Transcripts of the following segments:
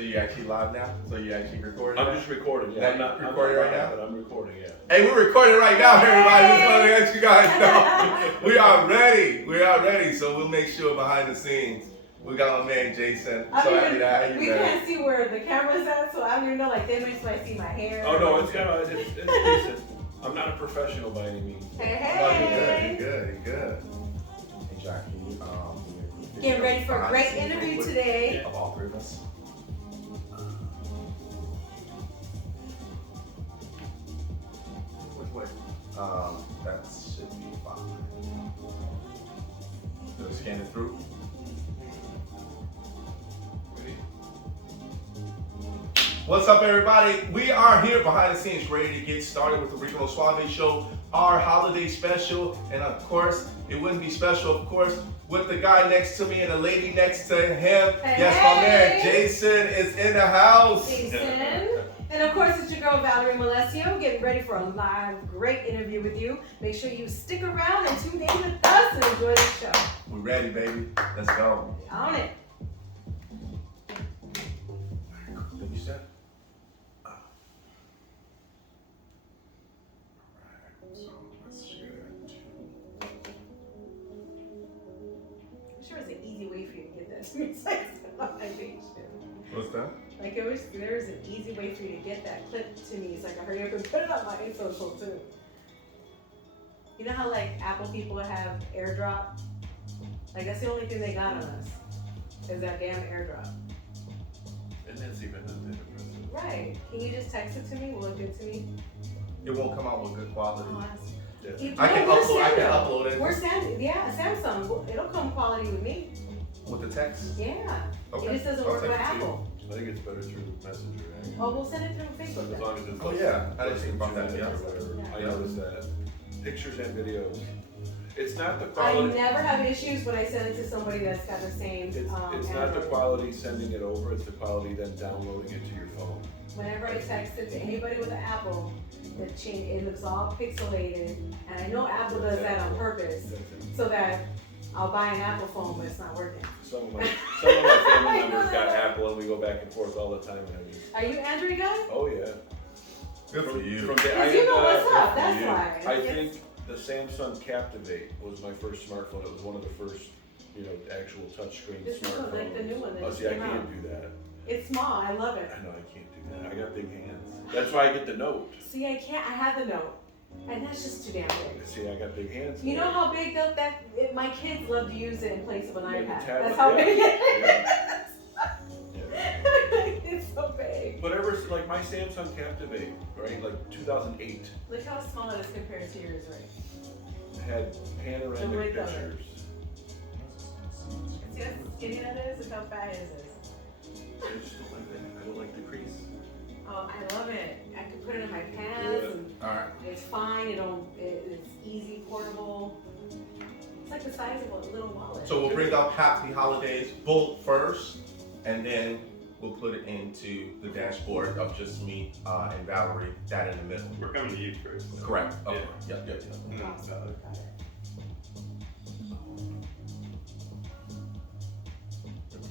So you actually live now? So you actually recording? I'm just recording. Yeah, I'm not recording right now. But I'm recording. Yeah. Hey, we're recording right now, everybody. Just want to let you guys know we are ready. We are ready. So we'll make sure behind the scenes we got my man Jason. So happy to have you, we can't see where the camera's at, so I don't even know. Like they might see my hair. Oh no, it's decent. I'm not a professional by any means. Hey. You're good. Hey, Jackie. Getting ready for a great interview today. Of all three of us. Which way? That should be fine. So scan it through. What's up, everybody? We are here behind the scenes, ready to get started with the Rico and Suave show, our holiday special, and of course, it wouldn't be special, of course, with the guy next to me and the lady next to him. Hey. Yes, my man, Jason is in the house. Jason. And of course, it's your girl Valerie Malesio, getting ready for a live, great interview with you. Make sure you stick around and tune in with us and enjoy the show. We're ready, baby. Let's go. On it. Thank you, sir. I'm sure it's an easy way for you to get that What's that? Like there's an easy way for you to get that clip to me so I can hurry up and put it on my social too. You know how like Apple people have AirDrop? Like that's the only thing they got on us is that damn AirDrop. And that's even impressive. Right. Can you just text it to me? Will it get to me? It won't come out with good quality. Oh, Yeah. I can upload it. We're Samsung. It'll come quality with me. With the text? Yeah. Okay. It just doesn't I'll work with text it to you. Apple. I think it's better through Messenger. Actually. Oh, we'll send it through Facebook As then. long as it's Oh, yeah. I didn't think about that, yeah. or whatever. Yeah. I noticed that. Pictures and videos. It's not the I quality. never have issues when I send it to somebody that's got the same It's not the Android. quality sending it over. It's the quality then downloading it to your phone. Whenever I text it to anybody with an Apple, it looks all pixelated. And I know Apple does that on purpose so that I'll buy an Apple phone, but it's not working. Some of my family members got Apple, and we go back and forth all the time. Are you Android guy? Oh yeah. Good for you. Because you know what's up, that's why. I think the Samsung Captivate was my first smartphone. It was one of the first, actual touchscreen This is smartphones. like the new one that Oh, just see, I came out. can't do that. It's small, I love it. I know I can't do that. I got big hands. That's why I get the Note. See, I can't, I have the Note. And that's just too damn big. See, I got big hands. You know how big my kids love to use it in place of an Like a iPad. tablet, That's how yeah. big it Yeah. is. It's so big. Whatever, like my Samsung Captivate, right? Like 2008 Look how small it is compared to yours, right? had panoramic right color. pictures. See how skinny that is? Look how fat it is. I just don't like that. I don't like the crease. Oh, I love it. I can put it in my pants and Alright. it's fine. It's easy, portable. It's like the size of a little wallet. So we'll bring up Happy Holidays both first, and then we'll put it into the dashboard of just me and Valerie, that in the middle. We're coming to you first. Correct. Yeah. Okay. Yep. Got it.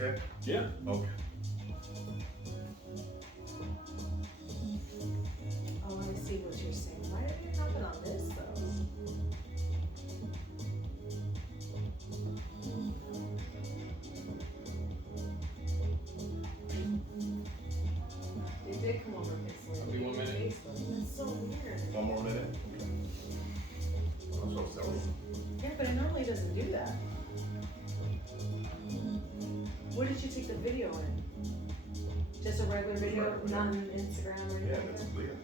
Okay? Yeah. Okay. Oh, let me see what you're saying. Why are you hopping on this though? It did come over pixelated. Only 1 minute. That's so weird. One more minute? Okay. I'm so sorry. Yeah, but it normally doesn't do that. Where did you take the video in? Just a regular video, Regular. not on Instagram or anything? Yeah, like that's that? clear.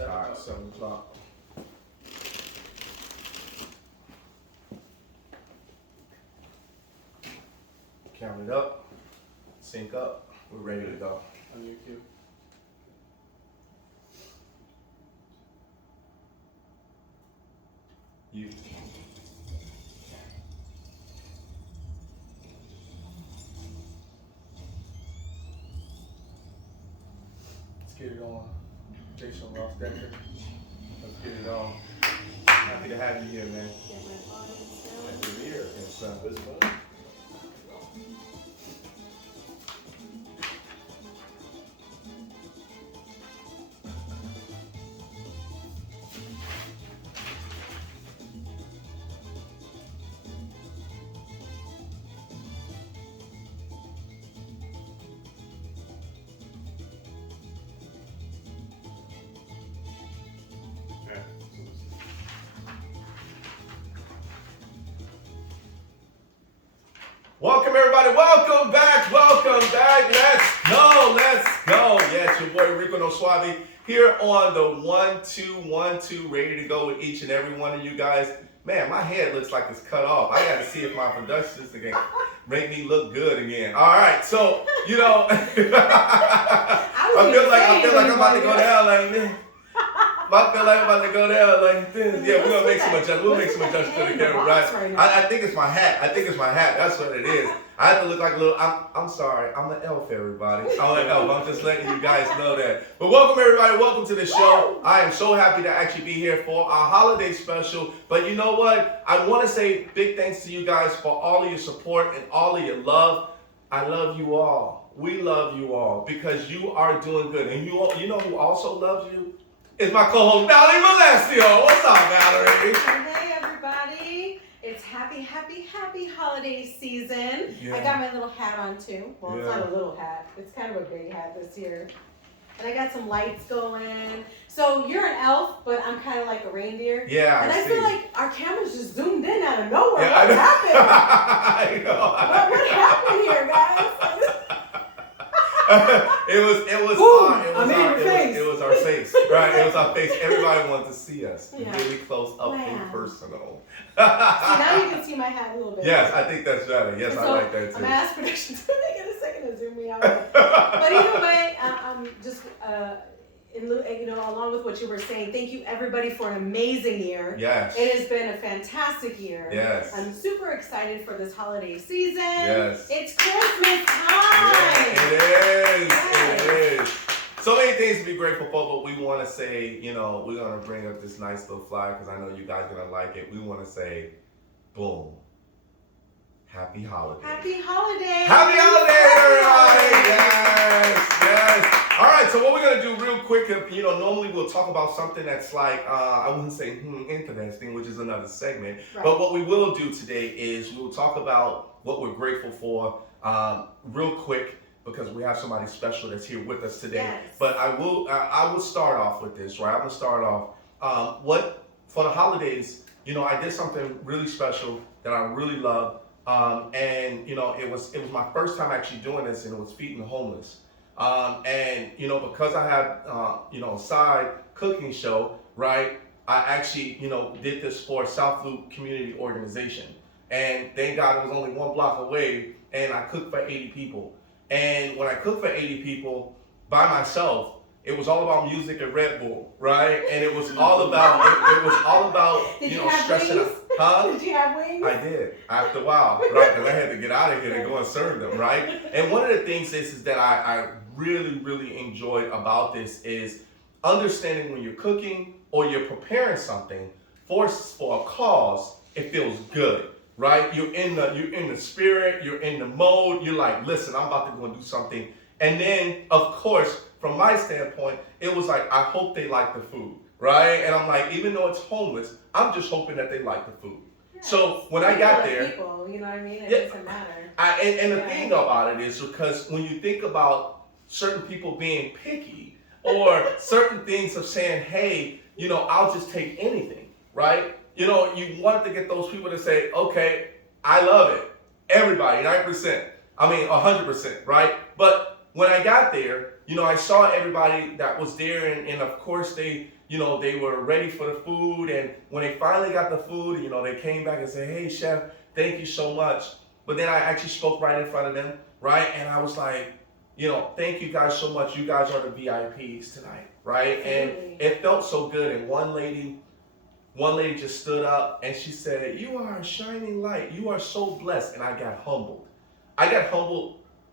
Alright, 7 o'clock. Count it up, sync up, we're ready to go. On your cue. You. Let's get it on. Jason Ross Decker. Let's get it on. Happy to have you here, man. Get my audience down. Happy to be here. Yes, It was fun. Welcome everybody, welcome back. Let's go. Yeah, it's your boy Rico no Suave here on the 1-2-1-2, ready to go with each and every one of you guys. Man, my head looks like it's cut off. I gotta see if my production can make me look good again. All right, so I feel like I'm about to go down like this. I feel like I'm about to go down like this. Yeah, we're gonna make some adjustments. We'll make some adjustments to the camera, right? I think it's my hat. That's what it is. I have to look like a little. I'm sorry. I'm an elf, everybody. I'm an elf. I'm just letting you guys know that. But welcome, everybody. Welcome to the show. I am so happy to actually be here for our holiday special. But you know what? I want to say big thanks to you guys for all of your support and all of your love. I love you all. We love you all because you are doing good. And you know who also loves you? It's my co-host, Valerie Molestio. What's up, Valerie? Hey, everybody. It's happy holiday season. Yeah. I got my little hat on, too. Well, it's Yeah. not a little hat. It's kind of a big hat this year. And I got some lights going. So you're an elf, but I'm kind of like a reindeer. Yeah, And I see. feel like our cameras just zoomed in out of nowhere. Yeah, What happened? I know. What happened here, guys? It was our face, right? It was our face. Everybody wanted to see us really close up and personal. So now you can see my hat a little bit. Yes, I think that's better. Yes, And I so like that I'm too. gonna ask production so they get a second to zoom me out. But either way, I'm just along with what you were saying, thank you everybody for an amazing year. Yes. It has been a fantastic year. Yes. I'm super excited for this holiday season. Yes. It's Christmas time. Yeah, it is. Yes. It is. So many things to be grateful for, but we want to say, we're going to bring up this nice little flyer because I know you guys are going to like it. We want to say, boom, happy holidays. Happy holidays. Happy holidays, everybody. Yes. All right, so what we're going to do real quick, normally we'll talk about something that's like, I wouldn't say interesting, which is another segment. Right. But what we will do today is we'll talk about what we're grateful for real quick, because we have somebody special that's here with us today. Yes. But I will start off with this, right? I'm gonna start off. For the holidays, I did something really special that I really love, and it was my first time actually doing this, and it was feeding the homeless. Because I have a side cooking show, right? I actually did this for a South Loop community organization, and thank God it was only 1 block away, and I cooked for 80 people. And when I cooked for 80 people by myself, it was all about music and Red Bull, right? And it was all about it was all about Did you have stressing wings? out. Huh? Did you have wings? I did after a while, right? Because I had to get out of here to go and serve them, right? And one of the things is that I really, really enjoyed about this is understanding when you're cooking or you're preparing something for a cause, it feels good. Right? You're in the spirit, you're in the mode, you're like, listen, I'm about to go and do something. And then, of course, from my standpoint, it was like, I hope they like the food, right? And I'm like, even though it's homeless, I'm just hoping that they like the food. Yes. So when I got there, people, you know what I mean? It doesn't matter. And the thing about it is because when you think about certain people being picky or certain things of saying, hey, I'll just take anything, right? You want to get those people to say, okay, I love it. Everybody, 9%. 100%, right? But when I got there, I saw everybody that was there, and of course they were ready for the food. And when they finally got the food, they came back and said, hey, chef, thank you so much. But then I actually spoke right in front of them, right? And I was like, thank you guys so much. You guys are the VIPs tonight, right? Absolutely. And it felt so good. And one lady just stood up and she said, you are a shining light. You are so blessed. And I got humbled. I'm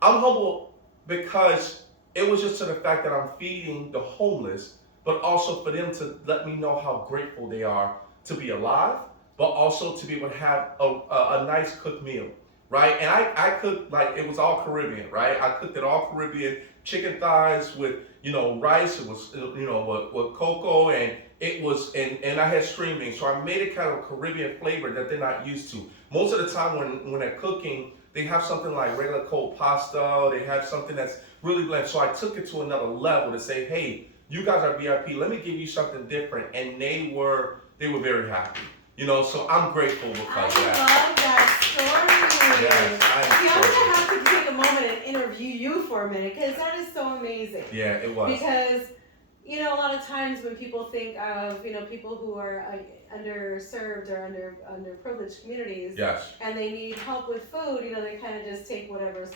humbled because it was just to the fact that I'm feeding the homeless, but also for them to let me know how grateful they are to be alive, but also to be able to have a nice cooked meal, right? And I cooked, like, it was all Caribbean, right? I cooked it all Caribbean, chicken thighs with, rice. It was, with cocoa, and it was, and I had string beans. So I made it kind of a Caribbean flavor that they're not used to. Most of the time when they're cooking, they have something like regular cold pasta. They have something that's really bland. So I took it to another level to say, hey, you guys are VIP. Let me give you something different. And they were very happy. So I'm grateful because of that. I love that story. Yes, I'm gonna have to take a moment and interview you for a minute because that is so amazing. Yeah, it was. Because a lot of times when people think of people who are underserved or underprivileged communities, Yes. and they need help with food, they kind of just take whatever is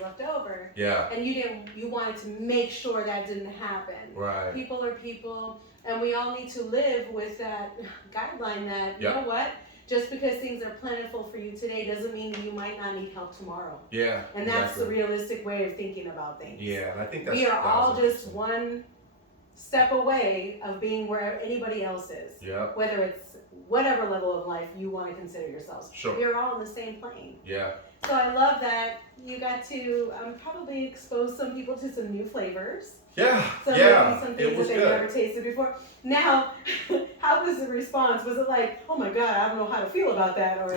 left over. Yeah. And you wanted to make sure that didn't happen. Right. People are people, and we all need to live with that guideline that, Yeah. you know what, just because things are plentiful for you today doesn't mean you might not need help tomorrow. Yeah. And that's the realistic way of thinking about things. Yeah, and I think that's we are all 1000%. just one step away of being where anybody else is. Yeah. Whether it's whatever level of life you want to consider yourselves. Sure. You're all on the same plane. Yeah. So I love that you got to probably expose some people to some new flavors. Yeah. So Yeah. maybe some It things was that they've good. never tasted before. Now, how was the response? Was it like, oh my God, I don't know how to feel about that? Or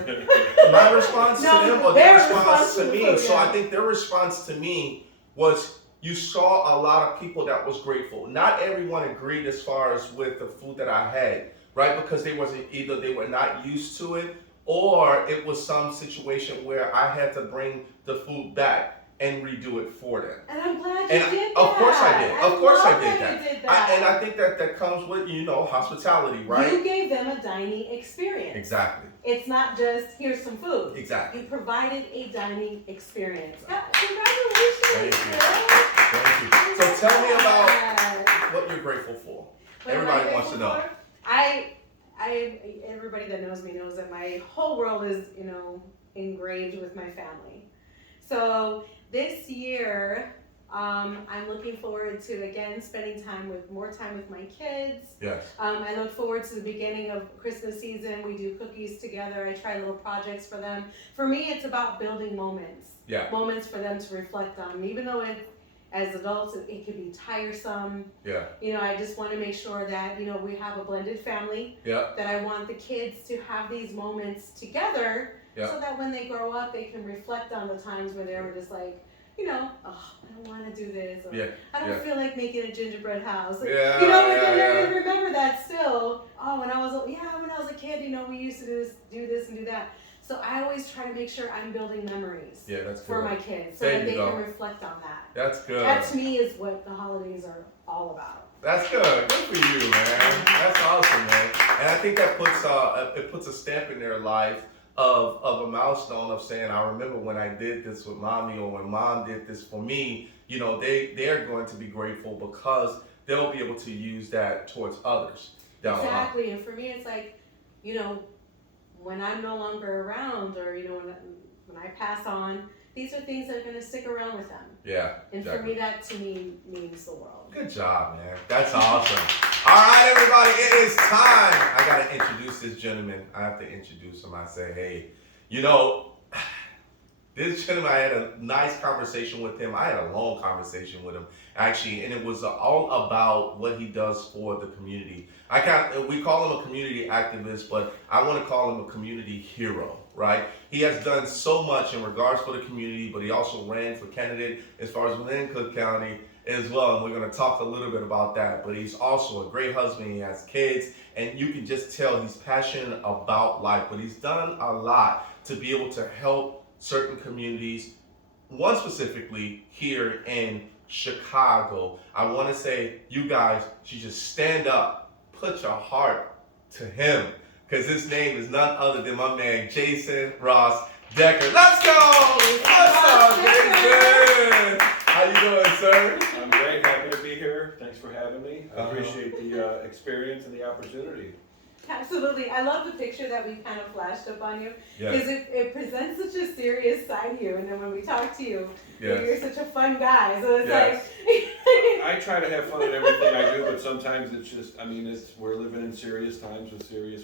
My response No, to them or their their response to response me. to the food, So yeah. I think their response to me was, you saw a lot of people that was grateful. Not everyone agreed as far as with the food that I had, right? Because they were not used to it, or it was some situation where I had to bring the food back and redo it for them. And I'm glad you And did that. of course I did. Of course I love did that. that. You did that. And I think that comes with, hospitality, right? You gave them a dining experience. Exactly. It's not just, here's some food. Exactly. You provided a dining experience. Congratulations. Thank you. Bill. Thank you. So tell me about Yeah. what you're grateful for. What am I Everybody wants to grateful know. for? Everybody that knows me knows that my whole world is, engraved with my family. So this year, I'm looking forward to, again, spending more time with my kids. Yes. I look forward to the beginning of Christmas season. We do cookies together. I try little projects for them. For me, it's about building moments. Yeah. Moments for them to reflect on. Even though as adults, it can be tiresome. Yeah. I just want to make sure that, we have a blended family. Yeah. That I want the kids to have these moments together. Yeah. So that when they grow up, they can reflect on the times where they were just like, oh, I don't want to do this. Or, Yeah. I don't feel like making a gingerbread house. Yeah. And they're gonna remember that still. Oh, when I was a kid, we used to do this and do that. So I always try to make sure I'm building memories Yeah, that's good. for my kids, so There that you they go. can reflect on that. That's good. That to me is what the holidays are all about. That's good. Good for you, man. That's awesome, man. And I think that puts a stamp in their life of a milestone of saying, I remember when I did this with mommy, or when mom did this for me. They're going to be grateful because they'll be able to use that towards others down the line. Exactly, and for me, it's like, when I'm no longer around, or when I pass on, these are things that are going to stick around with them. Yeah. And exactly. for me, that to me means the world. Good job, man. That's awesome. All right, everybody, it is time. I got to introduce this gentleman. I have to introduce him. I say, hey, this gentleman, I had a nice conversation with him. I had a long conversation with him, actually, and it was all about what he does for the community. We call him a community activist, but I want to call him a community hero, right? He has done so much in regards for the community, but he also ran for candidate as far as within Cook County as well, and we're going to talk a little bit about that. But he's also a great husband. He has kids, and you can just tell he's passionate about life. But he's done a lot to be able to help certain communities, one specifically here in Chicago. I want to say, you guys should just stand up, put your heart to him, because his name is none other than my man Jason Ross Decker. Let's go! What's up, Jason? How you doing, sir? I'm great, happy to be here. Thanks for having me. I appreciate the experience and the opportunity. Absolutely. I love the picture that we kind of flashed up on you Yes. because it presents such a serious side of you. And then when we talk to you, Yes. you're such a fun guy. So it's Yes. like. I try to have fun in everything I do, but sometimes it's just, I mean, we're living in serious times with serious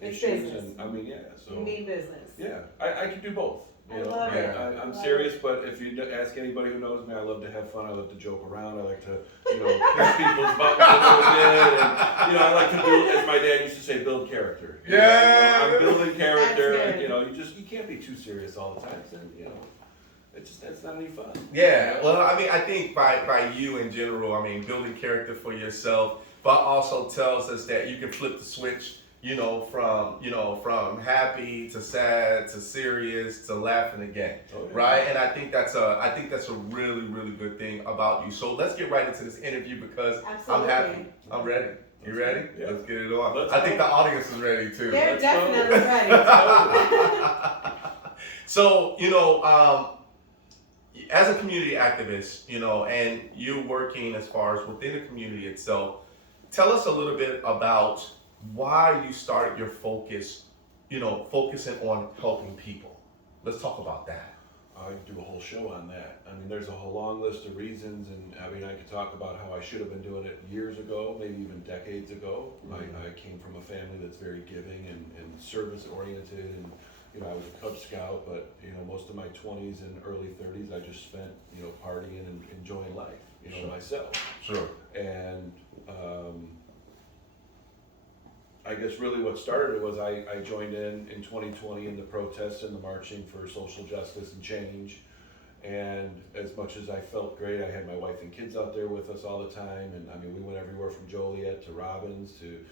It's issues, business. and I mean, yeah, so. You mean business. Yeah, I can do both. I You know, love it. I'm Love serious, but if you ask anybody who knows me, I love to have fun. I love to joke around. I like to, push people's buttons a little bit, and I like to build, as my dad used to say, build character. Yeah. I'm building character. That's And, good. you can't be too serious all the time. Then that's not any fun. Yeah, well, I mean, I think by you in general, I mean, building character for yourself, but also tells us that you can flip the switch, from happy to sad to serious to laughing again, Oh, yeah. right? And I think that's a really, really good thing about you. So let's get right into this interview because Absolutely. I'm happy. I'm ready. You ready? Yeah. Let's get it on. Let's I think go. the audience is ready too. They're Let's go. definitely ready. So, as a community activist, and you're working as far as within the community itself, tell us a little bit about why you started your focusing on helping people. Let's talk about that. I could do a whole show on that. I mean, there's a whole long list of reasons, and I mean, I could talk about how I should have been doing it years ago, maybe even decades ago. Mhm. I came from a family that's very giving and service oriented, and I was a Cub Scout, but most of my 20s and early 30s, I just spent partying and enjoying life, Sure. myself. Sure. And I guess really what started it was I joined in 2020 in the protests and the marching for social justice and change. And as much as I felt great, I had my wife and kids out there with us all the time. And I mean, we went everywhere from Joliet to Robbins to,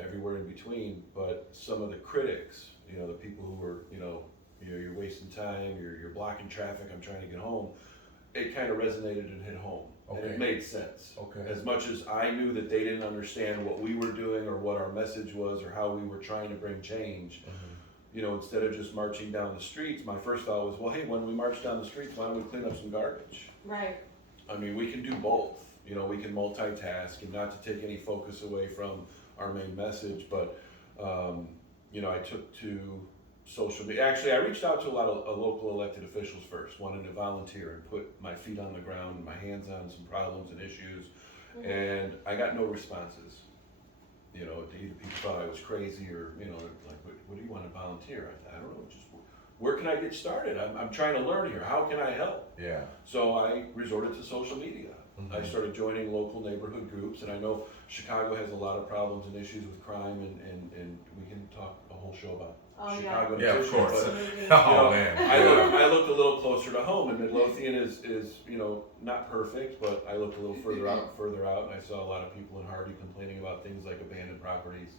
everywhere in between. But some of the critics, the people who were, you're wasting time, you're blocking traffic, I'm trying to get home. It kind of resonated and hit home. And Okay. it made sense. Okay. As much as I knew that they didn't understand what we were doing or what our message was or how we were trying to bring change, instead of just marching down the streets, my first thought was, well, hey, when we march down the streets, why don't we clean up some garbage? Right. I mean, we can do both. We can multitask, and not to take any focus away from our main message, but, I took to social media. Actually, I reached out to a lot of local elected officials first, wanted to volunteer and put my feet on the ground, my hands on some problems and issues, and I got no responses. Either people thought I was crazy or, like, what do you want to volunteer? I don't know, just where can I get started? I'm trying to learn here. How can I help? Yeah. So I resorted to social media. Mhm. I started joining local neighborhood groups, and I know Chicago has a lot of problems and issues with crime, and we can talk a whole show about Chicago. Yeah, of issues, course. but, Absolutely. Oh man. I looked a little closer to home, and Midlothian is not perfect, but I looked a little further out, and I saw a lot of people in Harvey complaining about things like abandoned properties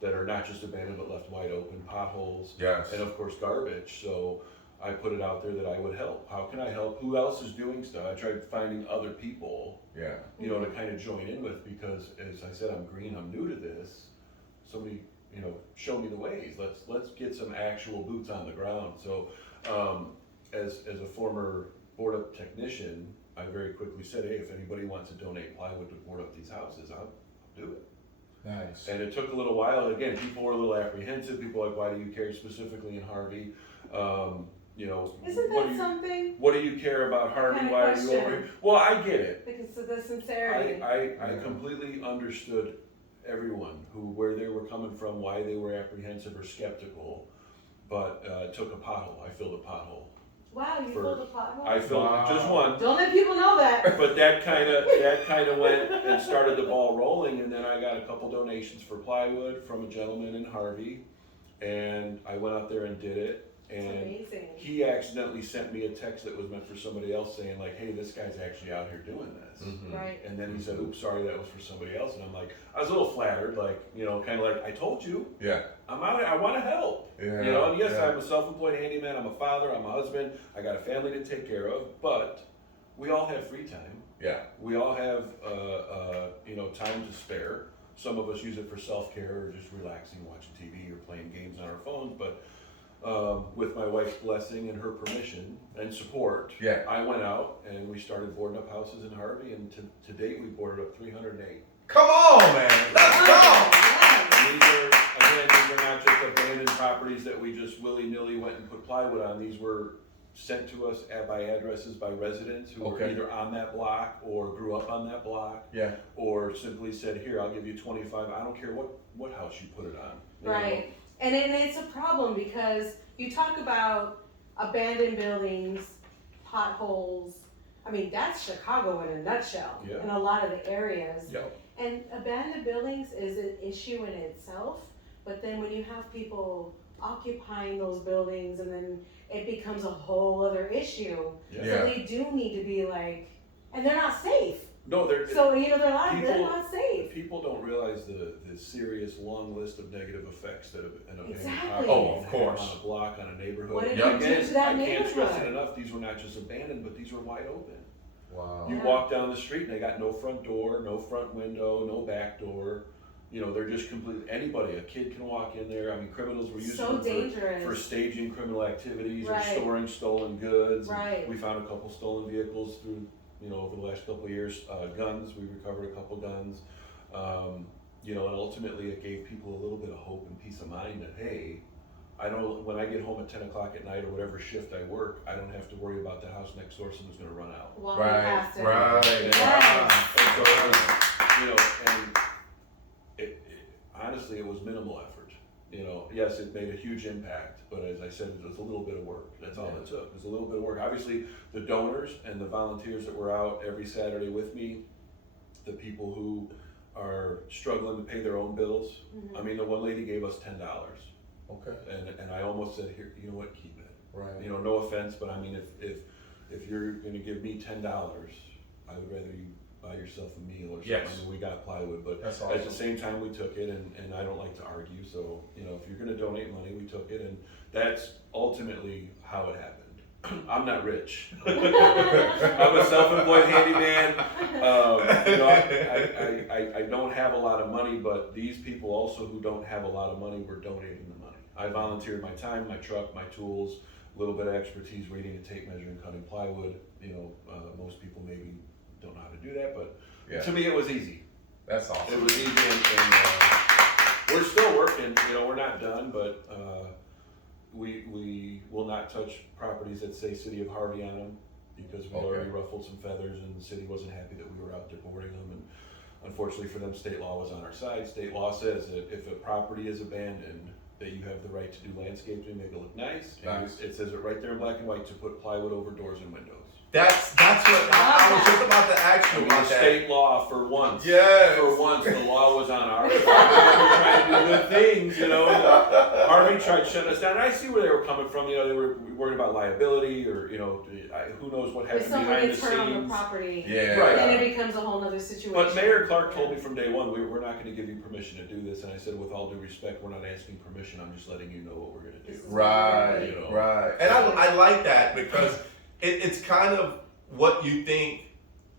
that are not just abandoned but left wide open, potholes, Yes. and of course garbage. So I put it out there that I would help. How can I help? Who else is doing stuff? I tried finding other people, Yeah. to kind of join in with, because as I said, I'm green, I'm new to this. Somebody, show me the ways. Let's get some actual boots on the ground. So as a former board up technician, I very quickly said, hey, if anybody wants to donate plywood to board up these houses, I'll do it. Nice. And it took a little while. Again, people were a little apprehensive. People were like, why do you care specifically in Harvey? Isn't what that do you, something? what do you care about Harvey? Kind of Why are you question. over here? Well, I get it. Because of the sincerity. I completely understood everyone where they were coming from, why they were apprehensive or skeptical, but took a pothole. I filled a pothole. Wow, you filled a pothole? I filled just one. Don't let people know that. But that kind of went and started the ball rolling, and then I got a couple donations for plywood from a gentleman in Harvey, and I went out there and did it. It's And amazing. he accidentally sent me a text that was meant for somebody else saying like, hey, this guy's actually out here doing this. Mhm. Right. And then he said, oops, sorry, that was for somebody else. And I'm like, I was a little flattered, like, kind of like, I told you, Yeah. I'm out here, I want to help. Yeah. And yes, Yeah. I'm a self-employed handyman, I'm a father, I'm a husband, I got a family to take care of, but we all have free time. Yeah. We all have, time to spare. Some of us use it for self-care or just relaxing, watching TV or playing games on our phones, but with my wife's blessing and her permission and support, Yeah. I went out and we started boarding up houses in Harvey, and to date we boarded up 308. Come on, man. Let's go. these are not just abandoned properties that we just willy-nilly went and put plywood on. These were sent to us by addresses by residents who were either on that block or grew up on that block. Yeah. Or simply said, here, I'll give you 25. I don't care what house you put it on. Right. And it's a problem because you talk about abandoned buildings, potholes. I mean, that's Chicago in a nutshell in a lot of the areas. Yep. And abandoned buildings is an issue in itself, but then when you have people occupying those buildings and then it becomes a whole other issue. Yeah. So they do need to be like, and they're not safe. No, they're So, they're not safe. People don't realize the serious long list of negative effects that an abandoned Exactly. property Oh, of can course. have on a block, on a neighborhood. What did you do Again, to that I can't stress it neighborhood? enough, these were not just abandoned, but these were wide open. Wow. You walk down the street and they got no front door, no front window, no back door. You know, they're just completely, anybody, a kid can walk in there. I mean, criminals were using So them dangerous. for staging criminal activities or Right. storing stolen goods. Right. We found a couple stolen vehicles through, over the last couple of years. Guns, we recovered a couple guns. And ultimately it gave people a little bit of hope and peace of mind that, hey, I know when I get home at 10 o'clock at night or whatever shift I work, I don't have to worry about the house next door, someone's gonna run out. Well, Right. And so, and honestly, it was minimal effort. Yes, it made a huge impact, but as I said, it was a little bit of work. That's all it took. It was a little bit of work. Obviously, the donors and the volunteers that were out every Saturday with me, the people who are struggling to pay their own bills. Mm-hmm. I mean, the one lady gave us $10. Okay. And I almost said, here, you know what, keep it. Right. No offense, but I mean, if you're gonna give me $10, I would rather you buy yourself a meal or something. Yes. I mean, we got plywood, but That's at awesome. the same time, we took it, and I don't like to argue, so, if you're gonna donate money, we took it, and that's ultimately how it happened. I'm not rich. I'm a self-employed handyman. I don't have a lot of money, but these people also who don't have a lot of money were donating the money. I volunteered my time, my truck, my tools, a little bit of expertise reading a tape measure and cutting plywood. Most people maybe don't know how to do that, but to me it was easy. That's awesome. It was easy, and we're still working. We're not done, but we will not touch properties that say City of Harvey on them because we already ruffled some feathers, and the city wasn't happy that we were out there boarding them. And unfortunately for them, state law was on our side. State law says that if a property is abandoned, that you have the right to do landscaping, make it look nice. Nice. It says it right there in black and white to put plywood over doors and windows. That's what I was just about to ask you about that. State law for once. Yes. For once, the law was on our side. We were trying to do good things, Harvey tried to shut us down. And I see where they were coming from. They were worried about liability, or who knows what If happened someone behind the gets hurt on the scenes. property, Yeah. Right. then it becomes a whole other situation. But Mayor Clark told me from day one, we're not going to give you permission to do this. And I said, with all due respect, we're not asking permission. I'm just letting you know what we're going to do. Right. Right. And I like that because it's kind of what you think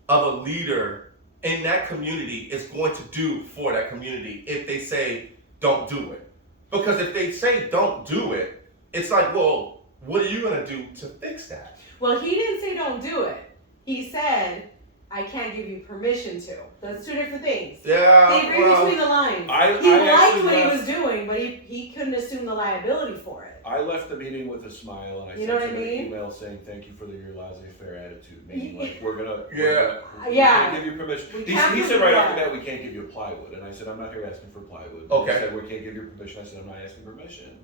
of a leader in that community is going to do for that community if they say don't do it. Because if they say don't do it, it's like, well, what are you going to do to fix that? Well, he didn't say don't do it. He said, I can't give you permission to. That's two different things. Yeah. They read between the lines. He liked what he was doing, but he couldn't assume the liability for it. I left the meeting with a smile, and I know sent what I him an mean? email saying thank you for your laissez-faire attitude. Meaning, like, we Yeah. can't give you permission. We He can't said do right that. after that, we can't give you plywood. And I said, I'm not here asking for plywood. Okay. He said, we can't give you permission. I said, I'm not asking permission.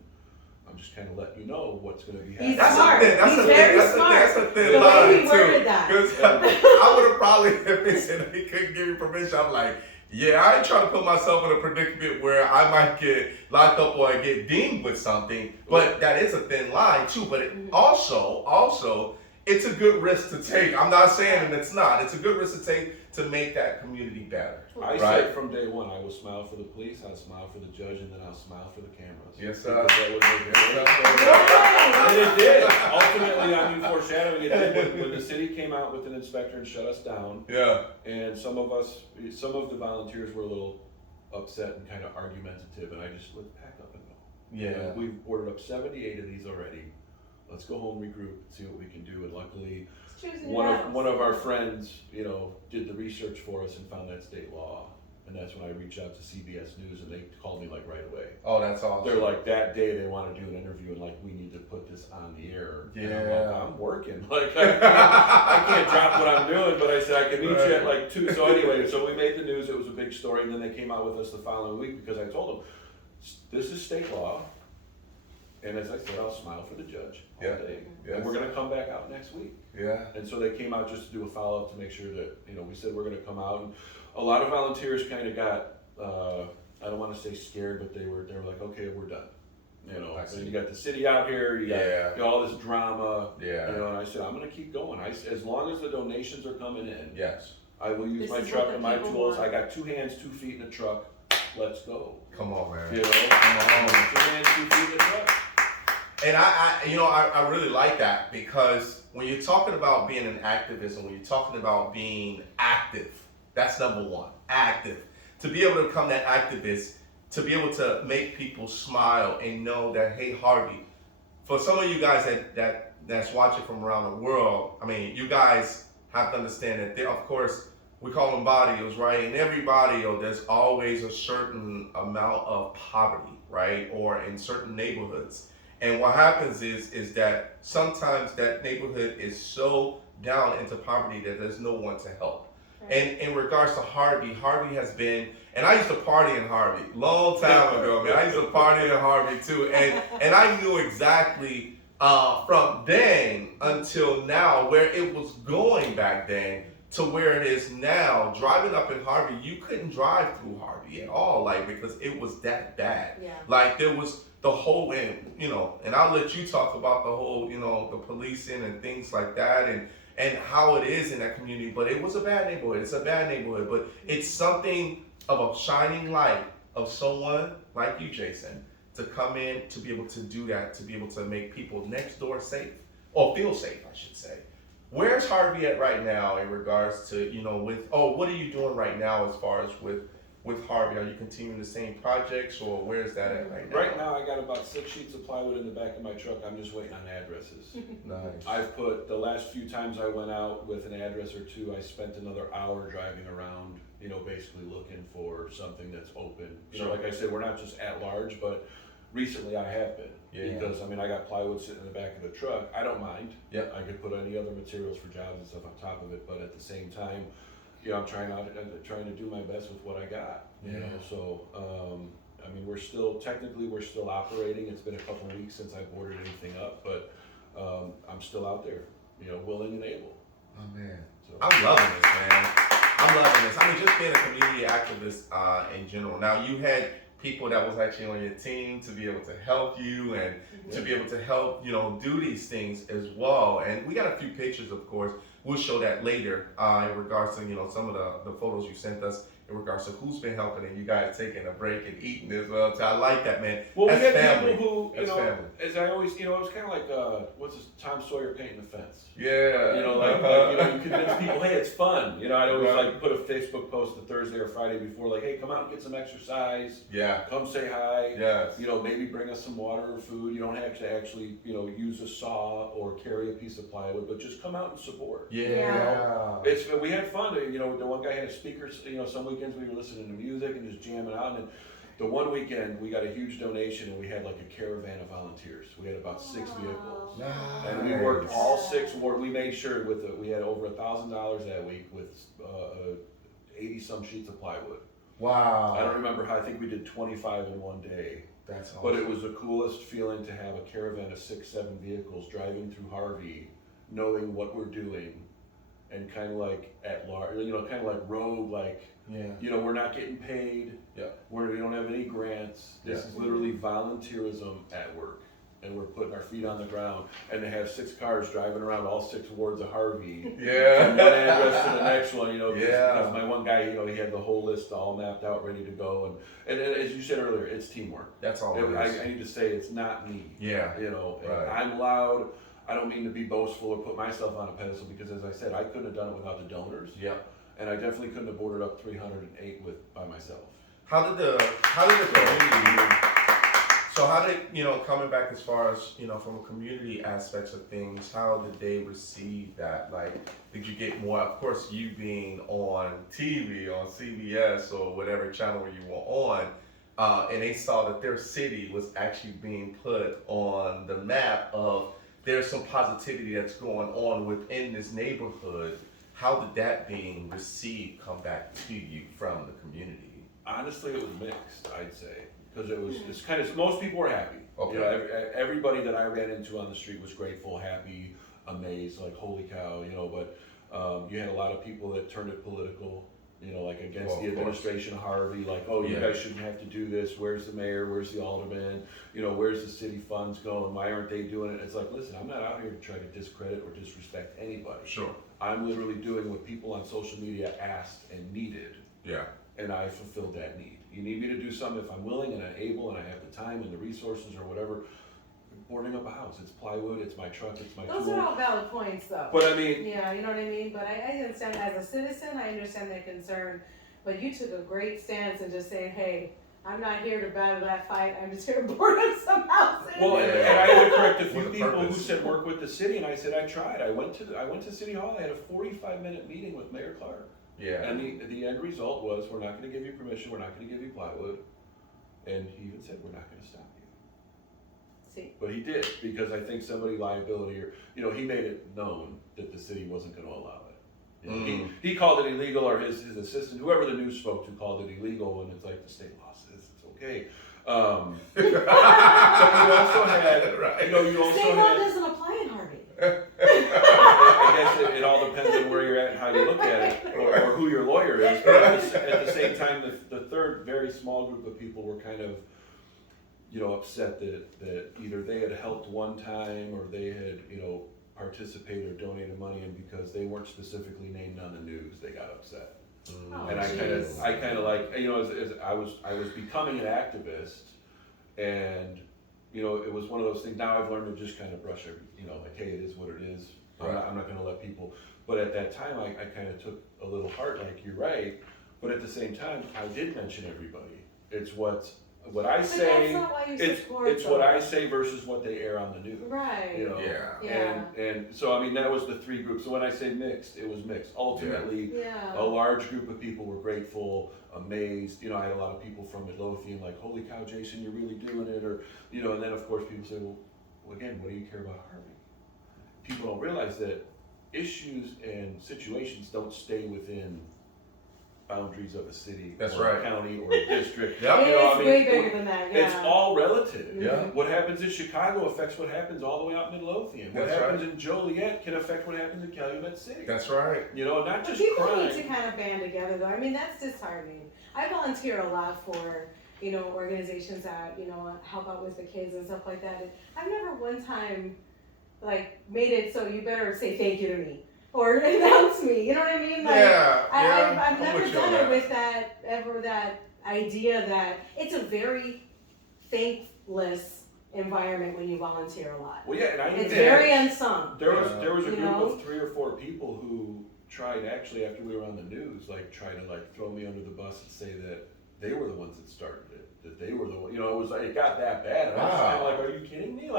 I'm just kind of letting you know what's going to be happening. He's smart. He's very smart. That's a thin The line way he too. worded that. Because I would have probably, if they said he couldn't give you permission, I'm like, yeah, I ain't trying to put myself in a predicament where I might get locked up or I get dinged with something. But that is a thin line too. But it also, it's a good risk to take. I'm not saying that it's not. It's a good risk to take to make that community better. I said from day one, I will smile for the police, I'll smile for the judge, and then I'll smile for the cameras. Yes, sir. Because that would make it and it did. Ultimately, I mean, foreshadowing, it did. When the city came out with an inspector and shut us down, and some of the volunteers were a little upset and kind of argumentative, and I just let's pack up and go. Yeah. We've ordered up 78 of these already. Let's go home, regroup, see what we can do. And luckily, one of our friends, did the research for us and found that state law And that's when I reached out to CBS News, and they called me like right away. Oh, that's awesome. They're like, that day they want to do an interview, and like, we need to put this on the air. And I'm Yeah. like, I'm working. Like, I can't drop what I'm doing, but I said I can meet you at like 2. So anyway, so we made the news. It was a big story, and then they came out with us the following week because I told them, this is state law. And as I said, I'll smile for the judge all day. Yes. And we're going to come back out next week. Yeah. And so they came out just to do a follow-up to make sure that, we said we're going to come out. And a lot of volunteers kind of got, I don't want to say scared, but they were like, okay, we're done. So you got the city out here, you got all this drama. Yeah. And I said, I'm going to keep going. As long as the donations are coming in, Yes. I will use my truck and my tools. I got 2 hands, 2 feet in the truck. Let's go. Come on, man. Come on. 2 hands, 2 feet in the truck. And I really like that, because when you're talking about being an activist and when you're talking about being active, that's number one, active. To be able to become that activist, to be able to make people smile and know that, hey, Harvey, for some of you guys that's watching from around the world, I mean, you guys have to understand that there, of course, we call them barrios, right? In every barrio, there's always a certain amount of poverty, right? Or in certain neighborhoods. And what happens is that sometimes that neighborhood is so down into poverty that there's no one to help. Right. And in regards to Harvey has been, and I used to party in Harvey, long time ago, man. I used to party in Harvey too. And I knew exactly from then until now where it was going back then to where it is now. Driving up in Harvey, you couldn't drive through Harvey at all, like, because it was that bad. Yeah. Like, there was the whole, and I'll let you talk about the whole, the policing and things like that, and how it is in that community. But it was a bad neighborhood. It's a bad neighborhood, but it's something of a shining light of someone like you, Jason, to come in, to be able to do that, to be able to make people next door safe, or feel safe, I should say. Where's Harvey at right now in regards to, what are you doing right now as far as with Harvey? Are you continuing the same projects, or where's that at right now? Right now, I got about 6 sheets of plywood in the back of my truck. I'm just waiting on addresses. Nice. I've put, the last few times I went out with an address or two, I spent another hour driving around, basically looking for something that's open. Like I said, we're not just at large, but recently I have been. Yeah. Because, I got plywood sitting in the back of the truck. I don't mind. Yeah. I could put any other materials for jobs and stuff on top of it, but at the same time, I'm trying to do my best with what I got. So we're still operating. It's been a couple of weeks since I've ordered anything up, but I'm still out there, willing and able. Oh man, so. I'm loving this, man. I'm loving this. Just being a community activist in general. Now, you had people that was actually on your team to be able to help you and to be able to help, do these things as well. And we got a few pictures, of course. We'll show that later in regards to, some of the photos you sent us in regards to who's been helping and you guys taking a break and eating as well. So I like that, man. Well, that's we had family. people who, family. As I always, it was kind of like, what's this, Tom Sawyer painting the fence. Yeah. You convince people, hey, it's fun. I'd always put a Facebook post the Thursday or Friday before, like, hey, come out and get some exercise. Yeah. Come say hi. Yes. Maybe bring us some water or food. You don't have to actually, use a saw or carry a piece of plywood, but just come out and support. Yeah. We had fun. The one guy had a speaker. Some weekends we were listening to music and just jamming out. And the one weekend we got a huge donation and we had like a caravan of volunteers. We had about 6 vehicles. Nice. And we worked all 6 wars. We made sure we had over $1,000 that week with 80 some sheets of plywood. Wow. I don't remember how. I think we did 25 in one day. That's awesome. But it was the coolest feeling to have a caravan of 6, 7 vehicles driving through Harvey, knowing what we're doing, and kind of like at large, kind of like rogue, like, we're not getting paid. Yeah. We don't have any grants. This is literally volunteerism at work. And we're putting our feet on the ground, and to have 6 cars driving around all 6 wards of Harvey. Yeah. From one address to the next one, because my one guy, he had the whole list all mapped out, ready to go. And as you said earlier, it's teamwork. That's all it is. I need to say it's not me. Yeah. Right. I'm loud. I don't mean to be boastful or put myself on a pedestal, because as I said, I couldn't have done it without the donors. Yeah. And I definitely couldn't have boarded up 308 by myself. How did the community? So how did, coming back as far as, from a community aspects of things, how did they receive that? Like, did you get more, of course, you being on TV, on CBS or whatever channel you were on, and they saw that their city was actually being put on the map of there's some positivity that's going on within this neighborhood. How did that being received come back to you from the community? Honestly, it was mixed, I'd say, because it's kind of, most people were happy. Okay. You know, everybody that I ran into on the street was grateful, happy, amazed, like holy cow, but you had a lot of people that turned it political, like against the administration of Harvey, like, oh, you guys shouldn't have to do this, where's the mayor, where's the alderman, where's the city funds going, why aren't they doing it? It's like, listen, I'm not out here to try to discredit or disrespect anybody. Sure. I'm literally doing what people on social media asked and needed. Yeah. And I fulfilled that need. You need me to do something if I'm willing and I'm able and I have the time and the resources or whatever. Boarding up a house, it's plywood, it's my truck, it's my Those tool. are all valid points, though. But I mean, yeah, you know what I mean. But I understand as a citizen, I understand their concern. But you took a great stance in just saying, "Hey, I'm not here to battle that fight. I'm just here to board up some houses." well, and I had to correct a few With a people who purpose. said work with the city, and I said I tried. I went to City Hall. I had a 45-minute meeting with Mayor Clark. Yeah. And the end result was, we're not going to give you permission. We're not going to give you plywood. And he even said, we're not going to stop you. See. But he did, because I think somebody liability or, he made it known that the city wasn't going to allow it. He called it illegal, or his assistant, whoever the news spoke to, called it illegal, and it's like the state law says it's okay. But you also had, Right. you also State law had, doesn't apply in Harvey. I guess it all depends on where you're at and how you look at it, or who your lawyer is. But at the same time, the third very small group of people were kind of, upset that either they had helped one time or they had, participated or donated money, and because they weren't specifically named on the news, they got upset. Oh, And I kind of like, as I was becoming an activist, and it was one of those things. Now I've learned to just kind of brush it, like, hey, it is what it is. I'm not going to let people. But at that time, I kind of took a little heart, like, you're right. But at the same time, I did mention everybody. It's what I But say. that's not why you It's support what them. I say versus what they air on the news. Right. Yeah. And so I mean, that was the three groups. So when I say mixed, it was mixed. Ultimately, Yeah. a large group of people were grateful, amazed. I had a lot of people from Midlothian like, holy cow, Jason, you're really doing it. Or, and then of course people say, well, again, what do you care about Harvey? People don't realize that issues and situations don't stay within boundaries of a city or a county or a district. Yep. It's way bigger than that, yeah. It's all relative. Yeah. What happens in Chicago affects what happens all the way out in Midlothian. What That's happens in Joliet can affect what happens in Calumet City. That's right. Not just People crime. need to kind of band together, though. I mean, that's disheartening. I volunteer a lot for, organizations that, help out with the kids and stuff like that. And I've never one time, made it so you better say thank you to me or announce me. You know what I mean? I've never done it with that idea that it's a very thankless environment when you volunteer a lot. Well, yeah, and It's very unsung. There was a You group know? of 3 or 4 people who tried, actually, after we were on the news, try to throw me under the bus and say that they were the ones that started it, that they were the one. It was it got that bad. And I was kind of like, are you kidding me?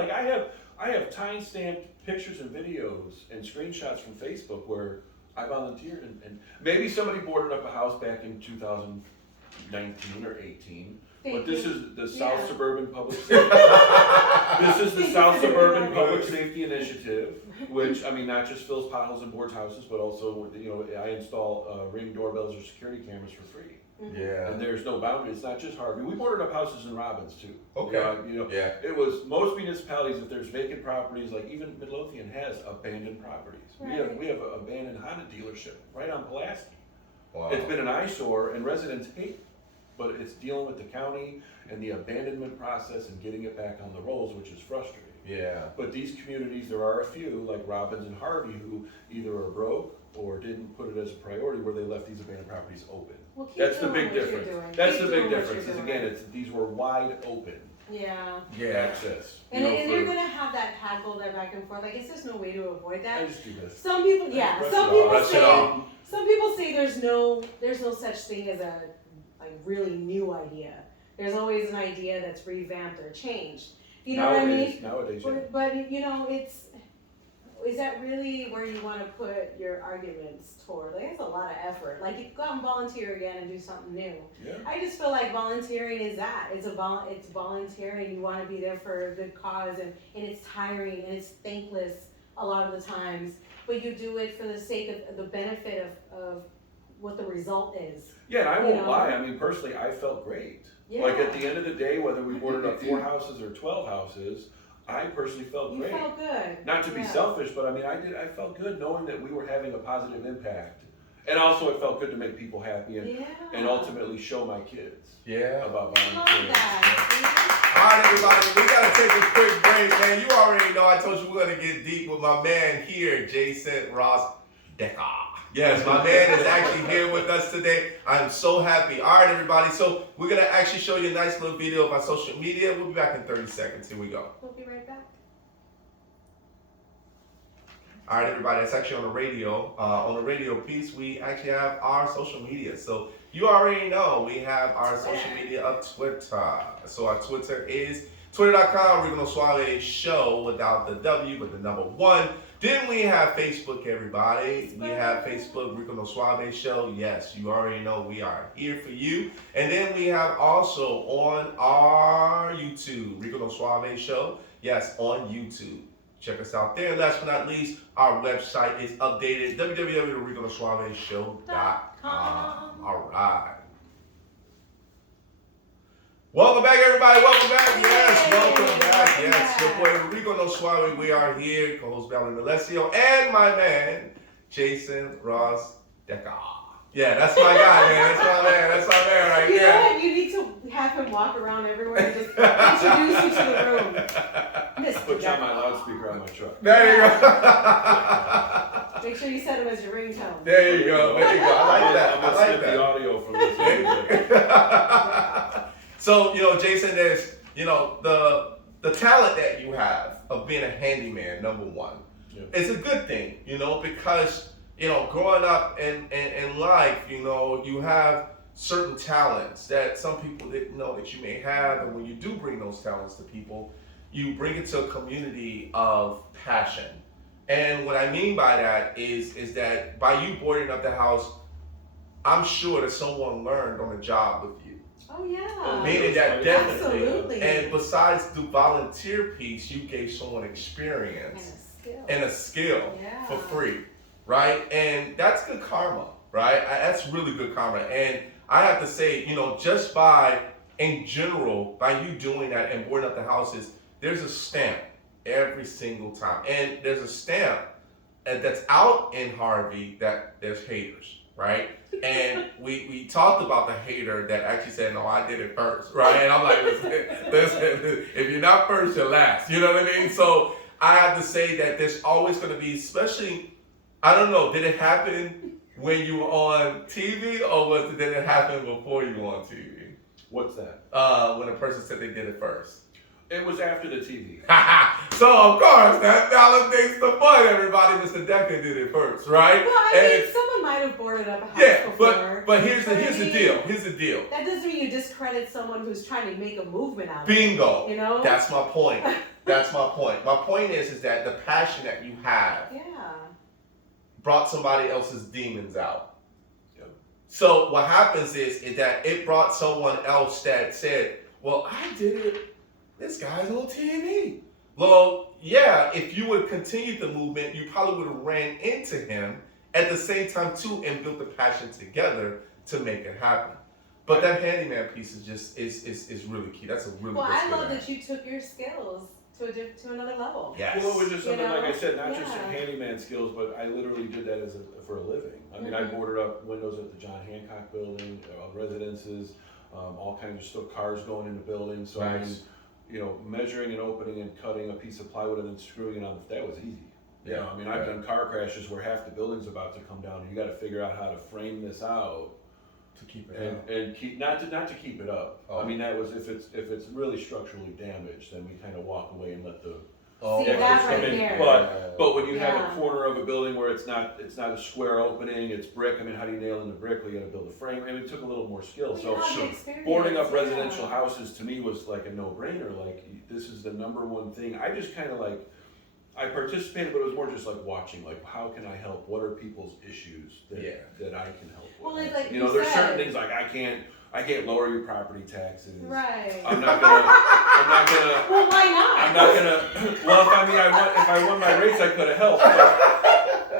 I have time-stamped pictures and videos and screenshots from Facebook where I volunteered, and maybe somebody boarded up a house back in 2019 or 18. But this is the South Suburban Public Safety. This is the South Suburban Public Safety Initiative, which, I mean, not just fills potholes and boards houses, but also, I install Ring doorbells or security cameras for free. Yeah. And there's no boundary. It's not just Harvey. We boarded up houses in Robbins too. Okay. Yeah. It was most municipalities. If there's vacant properties, like even Midlothian has abandoned properties. Right. We have an abandoned Honda dealership right on Pulaski. Wow. It's been an eyesore, and residents hate it, but it's dealing with the county and the abandonment process and getting it back on the rolls, which is frustrating. Yeah. But these communities, there are a few, like Robbins and Harvey, who either are broke or didn't put it as a priority, where they left these abandoned properties open. Well, keep That's the doing big what you're difference. doing. That's Keep the big doing what difference. you're Is doing. again, these were wide open Yeah. access. And you're gonna have that haggle, that back and forth. I guess there's no way to avoid I that. just do this. Some people, some people say there's no such thing as a really new idea. There's always an idea that's revamped or changed. You know what I mean? Nowadays, yeah. But you know, is that really where you want to put your arguments toward? Like, it's a lot of effort. Like, you go out and volunteer again and do something new. Yeah. I just feel like volunteering is that. It's volunteering. You want to be there for a good cause, and it's tiring and it's thankless a lot of the times. But you do it for the sake of the benefit of what the result is. Yeah, and I won't lie. I mean, personally, I felt great. Yeah. Like, at the end of the day, whether we boarded up 4 houses or 12 houses, I personally felt great. You felt good. Not to be selfish, but I mean, I felt good knowing that we were having a positive impact. And also it felt good to make people happy and ultimately show my kids about volunteering. All right, everybody, we got to take a quick break, man. You already know I told you we're going to get deep with my man here, Jason Ross Decker. Yes, my man is actually here with us today. I'm so happy. All right, everybody. So we're going to actually show you a nice little video of our social media. We'll be back in 30 seconds. Here we go. We'll be right back. All right, everybody. It's actually on the radio. On the radio piece, we actually have our social media. So you already know we have our social media of Twitter. So our Twitter is twitter.com, Rico Suave Show without the W, but the number 1. Then we have Facebook, everybody. We have Facebook, Rico Suave Show. Yes, you already know we are here for you. And then we have also on our YouTube, Rico Suave Show. Yes, on YouTube. Check us out there. Last but not least, our website is updated, www.ricosuaveshow.com. All right. Welcome back, everybody. Welcome back. Yes, welcome back. Yes, your boy Rico No Suave. We are here, co-host Valerie Melesio, and my man, Jason Ross Decker. Yeah, that's my guy, man. That's my man. That's my man right there. You know what? You need to have him walk around everywhere and just introduce you to the room. Put on my loudspeaker on my truck. There you go. Make sure you set him as your ringtone. There you go. There you go. I like that. I'm gonna snip the audio from this. So, Jason, there's, the talent that you have of being a handyman, number 1, is a good thing, because, growing up in life, you have certain talents that some people didn't know that you may have. And when you do bring those talents to people, you bring it to a community of passion. And what I mean by that is that by you boarding up the house, I'm sure that someone learned on the job with you. Oh, yeah. Meaning that definitely. Absolutely. And besides the volunteer piece, you gave someone experience and a skill for free, right? And that's good karma, right? That's really good karma. And I have to say, just in general, by you doing that and boarding up the houses, there's a stamp every single time. And there's a stamp that's out in Harvey that there's haters, right? And we talked about the hater that actually said, no, I did it first, right? And I'm like, listen, if you're not first, you're last. You know what I mean? So I have to say that there's always going to be, especially, I don't know, did it happen when you were on TV or did it happen before you were on TV? What's that? When a person said they did it first. It was after the TV. So, of course, that validates the fun, everybody. Mr. Decker did it first, right? Well, I mean, someone might have boarded up a house before. But here's the deal. Here's the deal. That doesn't mean you discredit someone who's trying to make a movement out of Bingo. it. That's my point. That's my point. My point is that the passion that you have brought somebody else's demons out. Yep. So what happens is that it brought someone else that said, well, I did it. This guy's on TV. Well, yeah, if you would continue the movement, you probably would have ran into him at the same time too and built the passion together to make it happen. But that handyman piece is just is really key. That's a really good I skill. love that you took your skills to another level. Yes. Well, it was just something, like I said, not just some handyman skills, but I literally did that for a living. I mean, I boarded up windows at the John Hancock building, residences, all kinds of stuff, cars going into buildings. So I mean, measuring and opening and cutting a piece of plywood and then screwing it on, that was easy. I mean, I've done car crashes where half the building's about to come down and you got to figure out how to frame this out to keep it and keep not to keep it up. I mean, that was if it's really structurally damaged, then we kind of walk away and let the Oh, See, okay. that I right mean, there. but when you have Yeah. a corner of a building where it's not a square opening, it's brick. I mean, how do you nail in the brick? Well, you got to build a frame. I mean, it took a little more skill. Well, So you have the sure. experience, boarding up yeah. residential houses to me was like a no-brainer. Like, this is the number one thing. I just kind of like, I participated, but it was more just like watching, like, how can I help? What are people's issues that I can help with? Well, it's like you know, you there's said. certain things like I can't lower your property taxes. Right. I'm not gonna. Well, why not? I'm not gonna. Well, if I won my race, I could have helped.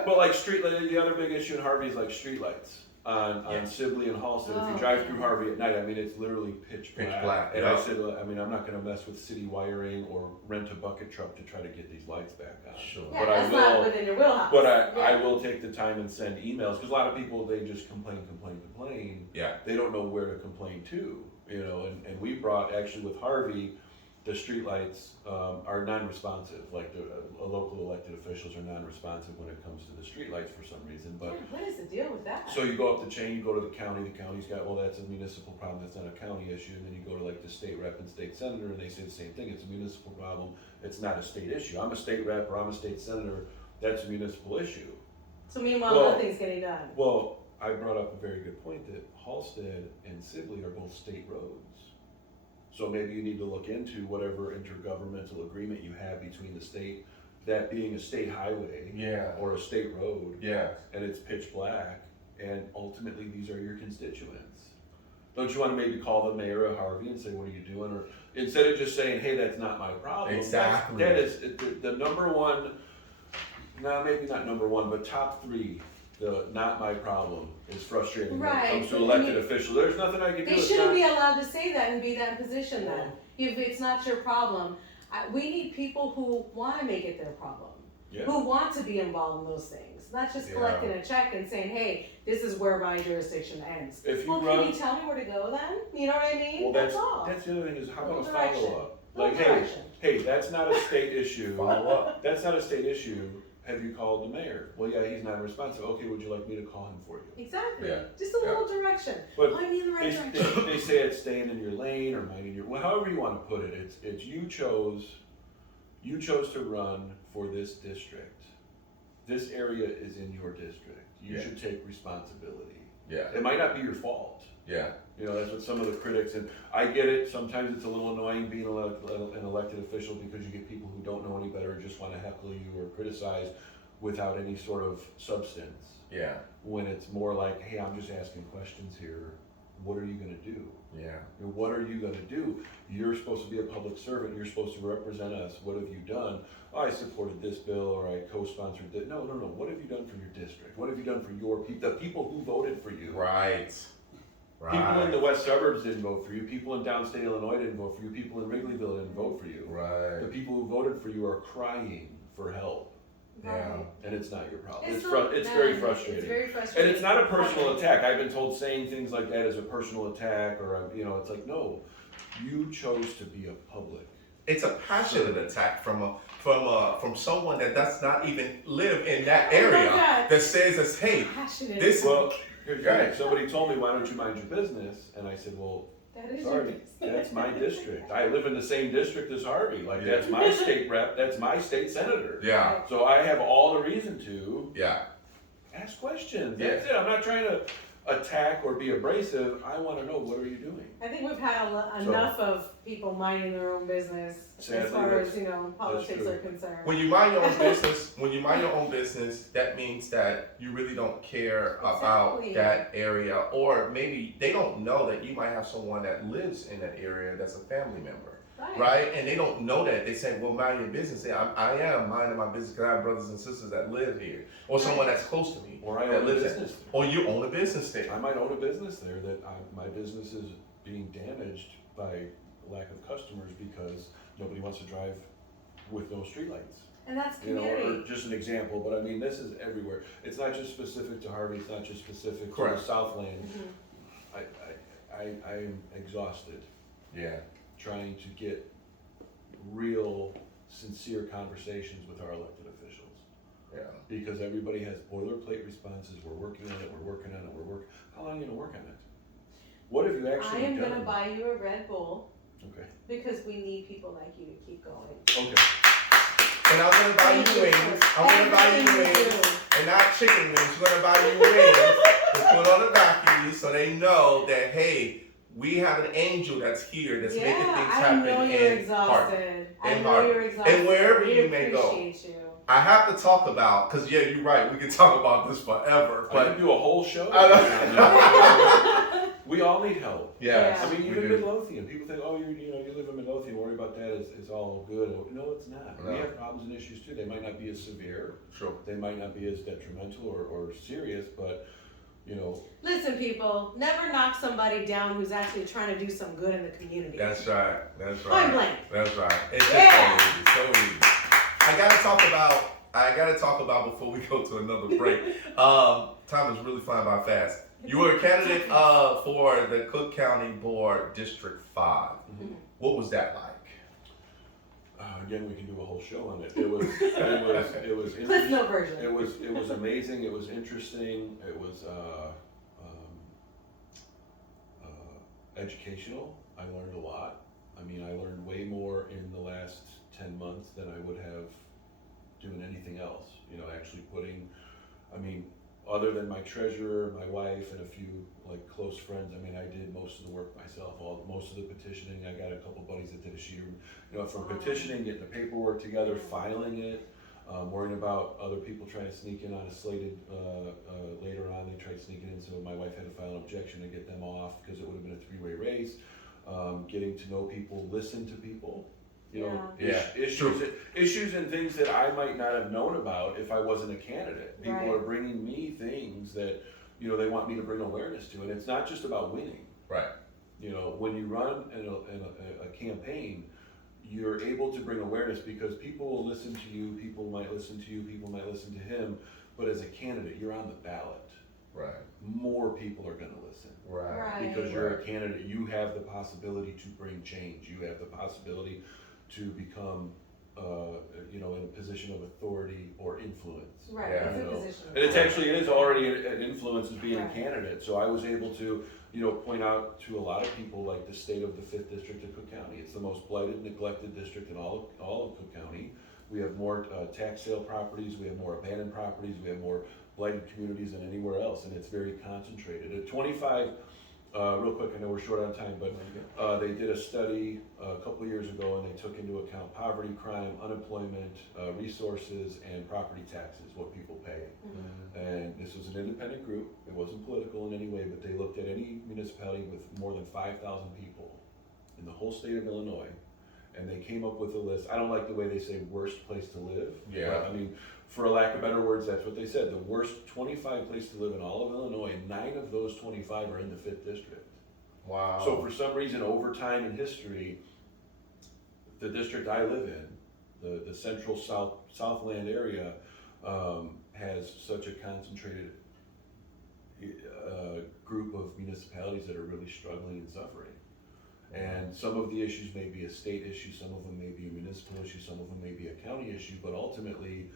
But like the other big issue in Harvey is like streetlights on Sibley and Halsted. If you drive through Harvey at night, I mean, it's literally pitch black. And I said, I mean, I'm not gonna mess with city wiring or rent a bucket truck to try to get these lights back on. Sure. Yeah, But that's not within your wheelhouse. But Yeah. I will take the time and send emails, because a lot of people, they just complain. Yeah. They don't know where to complain to, you know, and we brought, actually with Harvey, the streetlights are non-responsive, like local elected officials are non-responsive when it comes to the streetlights for some reason, but. What is the deal with that? So you go up the chain, you go to the county's got, well, that's a municipal problem, that's not a county issue, and then you go to like the state rep and state senator, and they say the same thing, it's a municipal problem, it's not a state issue. I'm a state rep or I'm a state senator, that's a municipal issue. So meanwhile, nothing's getting done. Well, I brought up a very good point that Halsted and Sibley are both state roads. So maybe you need to look into whatever intergovernmental agreement you have between the state, that being a state highway or a state road, and it's pitch black, and ultimately these are your constituents. Don't you want to maybe call the mayor of Harvey and say, what are you doing? Or instead of just saying, hey, that's not my problem. Exactly. That is the number one, no, maybe not number one, but top three. The not my problem is frustrating when it comes to elected officials. There's nothing I can do. They shouldn't be allowed to say that and be that position then. If it's not your problem, we need people who want to make it their problem, who want to be involved in those things, not just collecting a check and saying, hey, this is where my jurisdiction ends. Can you tell me where to go then? You know what I mean? Well, that's all. That's the other thing is, how about a Direction. follow-up? Like, hey, that's not a state issue. Follow up. That's not a state issue. Have you called the mayor? Well, yeah, he's not responsive. Okay, would you like me to call him for you? Exactly. Yeah. Just a little direction. But point me in the right direction. They say it's staying in your lane or minding your, well, however you want to put it. It's you chose to run for this district. This area is in your district. You should take responsibility. Yeah. It might not be your fault. Yeah. You know, that's what some of the critics, and I get it, sometimes it's a little annoying being an elected official because you get people who don't know any better and just want to heckle you or criticize without any sort of substance. Yeah. When it's more like, hey, I'm just asking questions here, what are you going to do? Yeah. You know, what are you going to do? You're supposed to be a public servant, you're supposed to represent us, what have you done? Oh, I supported this bill or I co-sponsored this. No, what have you done for your district? What have you done for your people, the people who voted for you? Right. People in the west suburbs didn't vote for you. People in downstate Illinois didn't vote for you. People in Wrigleyville didn't vote for you. Right. The people who voted for you are crying for help. Yeah. And it's not your problem. It's very frustrating. It's very frustrating. And it's not a personal attack. I've been told saying things like that is a personal attack, or it's like, no, you chose to be a public. It's a passionate attack from someone that does not even live in that area that says, hey, this. Well, here's the thing. Somebody told me, why don't you mind your business? And I said, well, sorry, that's my district. I live in the same district as Harvey. Like, that's my state rep, that's my state senator. Yeah. So I have all the reason to ask questions. Yeah. That's it. I'm not trying to attack or be abrasive. I want to know, what are you doing? I think we've had enough of people minding their own business as far as politics are concerned. When you mind your own business, that means that you really don't care about that area, or maybe they don't know that you might have someone that lives in that area that's a family member. Right? And they don't know that. They say, well, mind your business. I am minding my business because I have brothers and sisters that live here, or someone that's close to me, or I own a business, or you own a business there. I might own a business there that my business is being damaged by lack of customers because nobody wants to drive with no streetlights. And that's community. Or just an example, but I mean, this is everywhere. It's not just specific to Harvey. It's not just specific to the Southland. Mm-hmm. I am exhausted. Yeah. Trying to get real, sincere conversations with our elected officials. Yeah. Because everybody has boilerplate responses. We're working on it. How long are you going to work on it? What have you actually done? I am going to buy you a Red Bull. Okay. Because we need people like you to keep going. Okay. and I'm gonna buy you wings. I'm gonna buy you wings, and not chicken wings. I'm gonna buy you wings to put on the back of you, so they know that hey, we have an angel that's here that's making things happen I know you're in exhausted. heart, I know you're exhausted. and wherever we you may go. appreciate you. I have to talk about, because yeah, you're right, we can talk about this forever, I but could do a whole show. We all need help. yes, I mean, we even do. Midlothian. People think, oh, you live in Midlothian, worry about that. It's all good. No, it's not. No. We have problems and issues too. They might not be as severe. Sure. They might not be as detrimental or serious, but you know. Listen, people, never knock somebody down who's actually trying to do some good in the community. That's right. That's Point right. blank. That's right. It's just Yeah. so easy. I gotta talk about before we go to another break. Time is really flying by fast. You were a candidate for the Cook County Board District 5. Mm-hmm. What was that like? Again, we can do a whole show on it. It was Cliff Note version. It was amazing. It was interesting. It was educational. I learned a lot. I mean, I learned way more in the last 10 months than I would have doing anything else. You know, actually putting, I mean, other than my treasurer, my wife, and a few like close friends, I mean, I did most of the work myself. Most of the petitioning, I got a couple buddies that did a sheet. You know, from petitioning, getting the paperwork together, filing it, worrying about other people trying to sneak in on a slated, later on, they tried sneaking in, so my wife had to file an objection to get them off because it would have been a three-way race. Getting to know people, listen to people, you know, issues and things that I might not have known about if I wasn't a candidate. People are bringing me things that, you know, they want me to bring awareness to, and it's not just about winning. Right. You know, when you run in a campaign, you're able to bring awareness because people will listen to you, people might listen to you, people might listen to him, but as a candidate, you're on the ballot. Right. More people are going to listen. Right. Because you're a candidate, you have the possibility to bring change. You have the possibility to become, you know, in a position of authority or influence. Right. Yeah. It's a You know? position. And it actually is already an influence as being a candidate. So I was able to, you know, point out to a lot of people like the state of the 5th District of Cook County. It's the most blighted, neglected district in all of Cook County. We have more tax sale properties, we have more abandoned properties, we have more blighted communities than anywhere else, and it's very concentrated. At 25, real quick, I know we're short on time, but they did a study a couple of years ago, and they took into account poverty, crime, unemployment, resources, and property taxes, what people pay. Mm-hmm. And this was an independent group. It wasn't political in any way, but they looked at any municipality with more than 5,000 people in the whole state of Illinois, and they came up with a list. I don't like the way they say worst place to live. Yeah. But, I mean, for a lack of better words, that's what they said. The worst 25 places to live in all of Illinois, 9 of those 25 are in the 5th District. Wow. So for some reason, over time in history, the district I live in, the central Southland area, has such a concentrated group of municipalities that are really struggling and suffering. And some of the issues may be a state issue, some of them may be a municipal issue, some of them may be a county issue, but ultimately,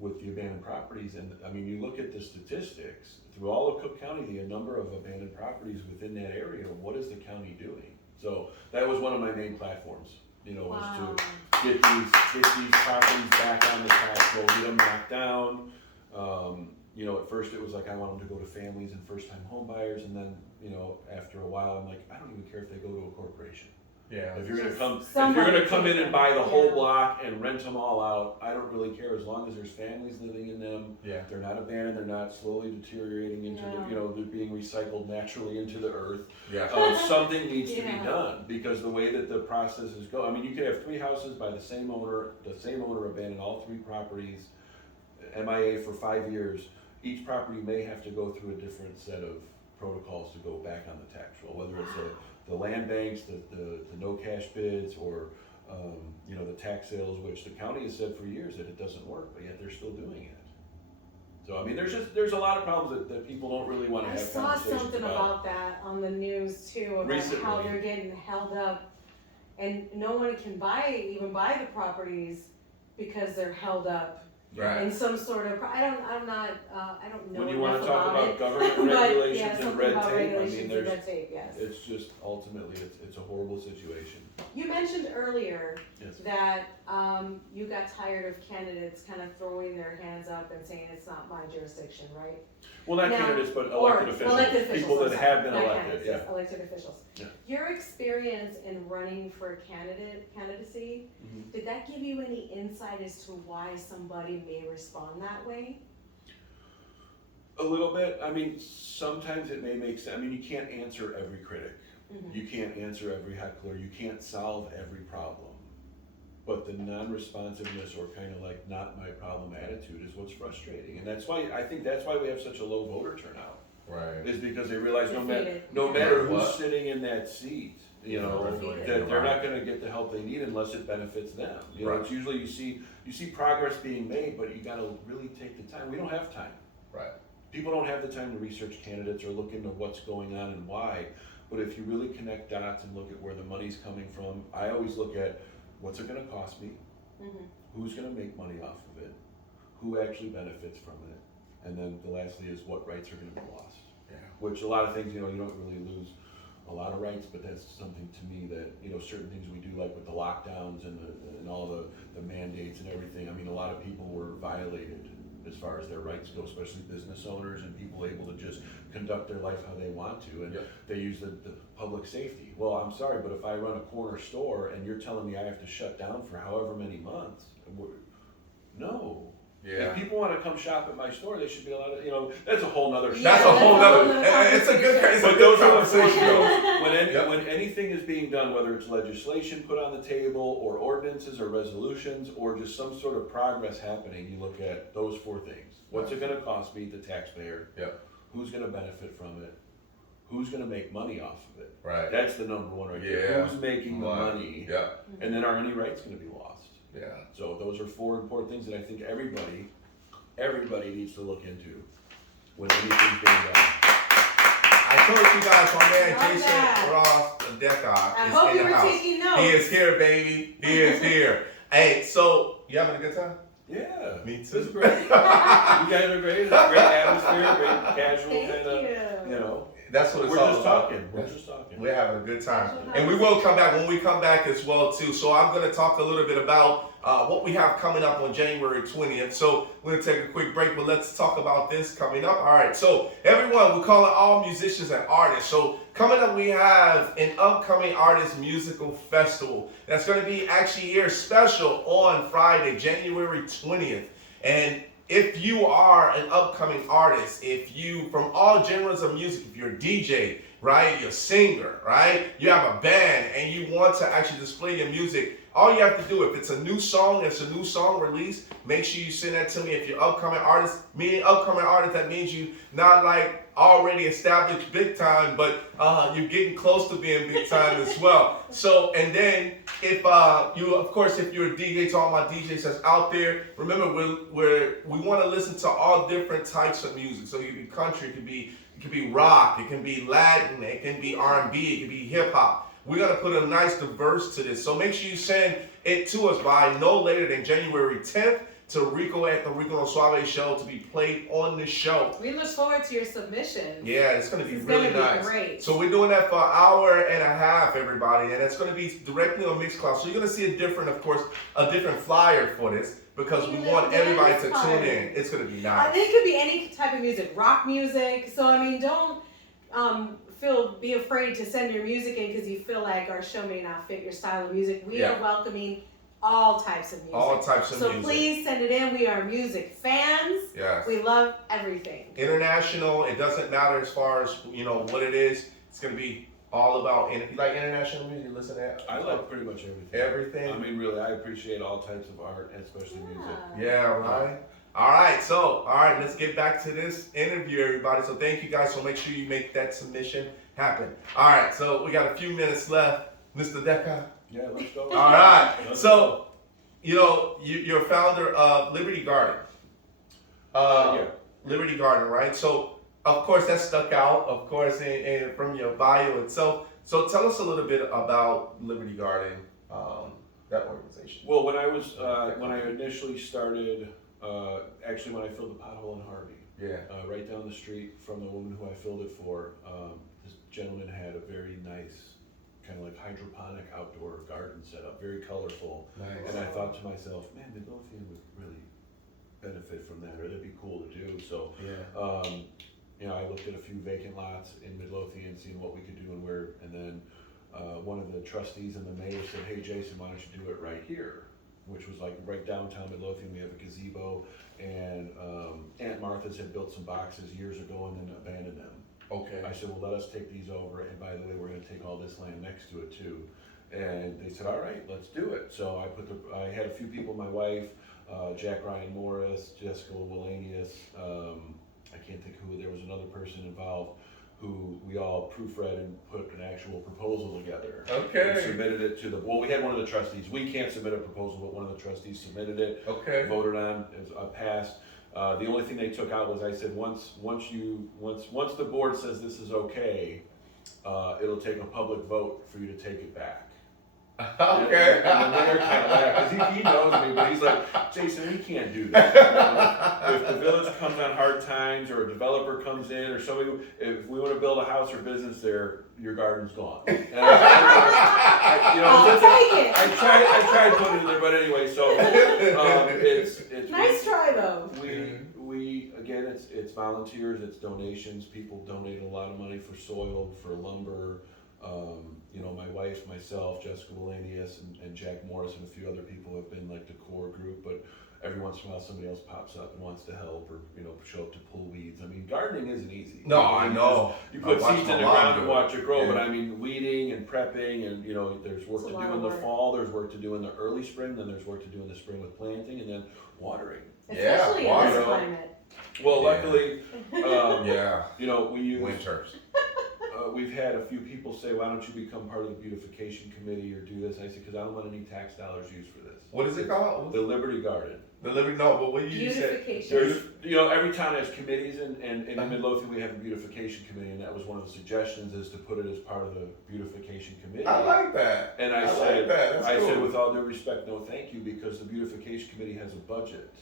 with the abandoned properties, and I mean, you look at the statistics, through all of Cook County, the number of abandoned properties within that area, what is the county doing? So that was one of my main platforms, you know, was to get these properties back on the tax roll, get them knocked down. You know, at first it was like I want them to go to families and first-time home buyers, and then, you know, after a while, I'm like, I don't even care if they go to a corporation. Yeah. If you're gonna come in and buy the whole block and rent them all out, I don't really care as long as there's families living in them. Yeah. They're not abandoned. They're not slowly deteriorating into the, you know, they're being recycled naturally into the earth. Yeah. Something needs to be done because the way that the processes go. I mean, you could have 3 houses by the same owner abandoned all 3 properties, MIA for 5 years. Each property may have to go through a different set of protocols to go back on the tax roll, whether it's the land banks, the no cash bids, or you know, the tax sales, which the county has said for years that it doesn't work, but yet they're still doing it. So I mean, there's a lot of problems that people don't really want to have conversations about. I saw something about that on the news too, about Recently. how they're getting held up, and no one can even buy the properties because they're held up Right. in some sort of, I don't know When you enough want to talk about it. government But, regulations yeah, and something red about tape, I regulations mean, and there's, red tape, yes. it's just ultimately, it's a horrible situation. You mentioned earlier Yes. that you got tired of candidates kind of throwing their hands up and saying it's not my jurisdiction, right? Well, not Now- candidates, but or elected officials. elected officials, People I'm that sorry, have been not elected, candidates, yeah. yes, elected officials. Yeah. Your experience in running for candidacy, Mhm. did that give you any insight as to why somebody may respond that way? A little bit. I mean, sometimes it may make sense. I mean, you can't answer every critic. Mhm. You can't answer every heckler. You can't solve every problem. But the non-responsiveness or kind of like not my problem attitude is what's frustrating. And that's why, I think that's why we have such a low voter turnout. Right. Is because they realize no Defeated. matter What? who's sitting in that seat, you know, Defeated. that they're not gonna get the help they need unless it benefits them. You know, Right. it's usually you see progress being made, but you gotta really take the time. We don't have time. Right. People don't have the time to research candidates or look into what's going on and why. But if you really connect dots and look at where the money's coming from, I always look at what's it gonna cost me, Mhm. who's gonna make money off of it, who actually benefits from it, and then the lastly is what rights are gonna be lost. Yeah. Which a lot of things, you know, you don't really lose a lot of rights, but that's something to me that, you know, certain things we do, like with the lockdowns and all the mandates and everything. I mean, a lot of people were violated as far as their rights go, especially business owners and people able to just conduct their life how they want to, and Yeah. they use the public safety. Well, I'm sorry, but if I run a corner store and you're telling me I have to shut down for however many months, no. Yeah. If people want to come shop at my store, they should be allowed to, you know, that's a whole nother. Yeah, That's a whole nother. It's a good. It's a But good those are the conversation. things, Yep. when anything is being done, whether it's legislation put on the table, or ordinances, or resolutions, or just some sort of progress happening, you look at those four things. What's it gonna cost me, the taxpayer? Yep. Who's gonna benefit from it? Who's gonna make money off of it? Right. That's the number one right Yeah. there. Who's making the money? Yeah. And then are any rights gonna be lost? Yeah. So those are four important things that I think everybody needs to look into when anything's being done. I told you guys, my man Love Jason that. Ross Deca I is hope in you the were house. taking notes. He is here, baby. He is here. Hey, so you having a good time? Yeah. Me This too. is great. You guys are great. It's a great atmosphere, great casual Thank kind of, you. you know. That's what it's We're all just about. talking. We're just talking. We're having a good time. That's what And we will come back when we come back as well too. So I'm going to talk a little bit about what we have coming up on January 20th. So we're going to take a quick break, but let's talk about this coming up. All right. So everyone, we call it all musicians and artists. So coming up, we have an upcoming artist musical festival that's going to be actually here special on Friday, January 20th. And if you are an upcoming artist, if you, from all genres of music, if you're a DJ, right, you're a singer, right, you have a band, and you want to actually display your music, all you have to do, if it's a new song release, make sure you send that to me. If you're upcoming artist, meaning upcoming artist, that means you not like already established big time, but you're getting close to being big time as well. So, and then if you, of course, if you're a DJ, to all my DJs that's out there, remember we want to listen to all different types of music. So it could be country, it could be rock, it can be Latin, it can be R&B, it can be hip hop. We're going to put a nice diverse to this. So make sure you send it to us by no later than January 10th to Rico at the Rico and Suave show to be played on the show. We look forward to your submissions. Yeah, it's going to be It's really gonna be nice. great. So we're doing that for an hour and a half, everybody, and it's going to be directly on Mixcloud. So you're going to see a different flyer for this because we Yeah, want everybody to that's tune fun. in. It's going to be nice. It could be any type of music, rock music. So I mean, don't be afraid to send your music in because you feel like our show may not fit your style of music. We Yeah. are welcoming all types of music. All types of so music. please send it in. We are music fans. Yes. We love everything. International, it doesn't matter as far as, what it is. It's going to be all about, you like international music, you listen to that? I like pretty much everything. Everything? I mean, really, I appreciate all types of art, and especially music. Yeah, right. All right, let's get back to this interview, everybody. So thank you guys. So make sure you make that submission happen. All right, so we got a few minutes left, Mr. Deca. Yeah, let's go. All right, Let's so you're a founder of Liberty Garden. Yeah. Liberty Garden, right? So of course that stuck out, of course, from your bio itself. So tell us a little bit about Liberty Garden, that organization. Well, when I initially started actually when I filled the pothole in Harvey. Yeah. Right down the street from the woman who I filled it for, this gentleman had a very nice, kind of like hydroponic outdoor garden set up, very colorful. Nice. And I thought to myself, man, Midlothian would really benefit from that, or that'd be cool to do. So, you know, I looked at a few vacant lots in Midlothian, seeing what we could do and where, and then one of the trustees and the mayor said, hey Jason, why don't you do it right here? Which was like right downtown Midlothian. We have a gazebo, and Aunt Martha's had built some boxes years ago and then abandoned them. Okay. I said, well, let us take these over, and by the way, we're gonna take all this land next to it too. And they said, all right, let's do it. So I had a few people, my wife, Jack Ryan Morris, Jessica Wallanius, I can't think who, there was another person involved who we all proofread and put an actual proposal together. Okay. And submitted it to well, we had one of the trustees. We can't submit a proposal, but one of the trustees submitted it. Okay. Voted on, it was passed. The only thing they took out was I said, once the board says this is okay, it'll take a public vote for you to take it back. Okay. And the mayor kind of laughed, because he knows me, but he's like, Jason, we can't do that. You know, if the village comes on hard times, or a developer comes in, or somebody, if we want to build a house or business there, your garden's gone. And I'll take it. I tried putting it in there, but anyway, so it's Nice try though. we again, it's volunteers, it's donations. People donate a lot of money for soil, for lumber. You know, my wife, myself, Jessica Wallanius, and Jack Morris, and a few other people have been like the core group, but every once in a while somebody else pops up and wants to help, or, you know, show up to pull weeds. I mean, gardening isn't easy. No, I know. You put seeds in the ground and watch it grow, Yeah. but I mean, weeding and prepping, and, you know, there's work It's to a do lot in of the work. fall, there's work to do in the early spring, then there's work to do in the spring with planting, and then watering. Especially Yeah, in this water. climate. Well, Yeah. luckily, Yeah. you know, we use Winters. we've had a few people say, why don't you become part of the beautification committee or do this? I said, because I don't want any tax dollars used for this. What is it called? The Liberty Garden. The Liberty, no, but what you said. Beautification. There's, you know, every town has committees, and in Midlothian we have a beautification committee, and that was one of the suggestions, is to put it as part of the beautification committee. I like that. And I like said, that. That's I cool. said, with all due respect, no thank you, because the beautification committee has a budget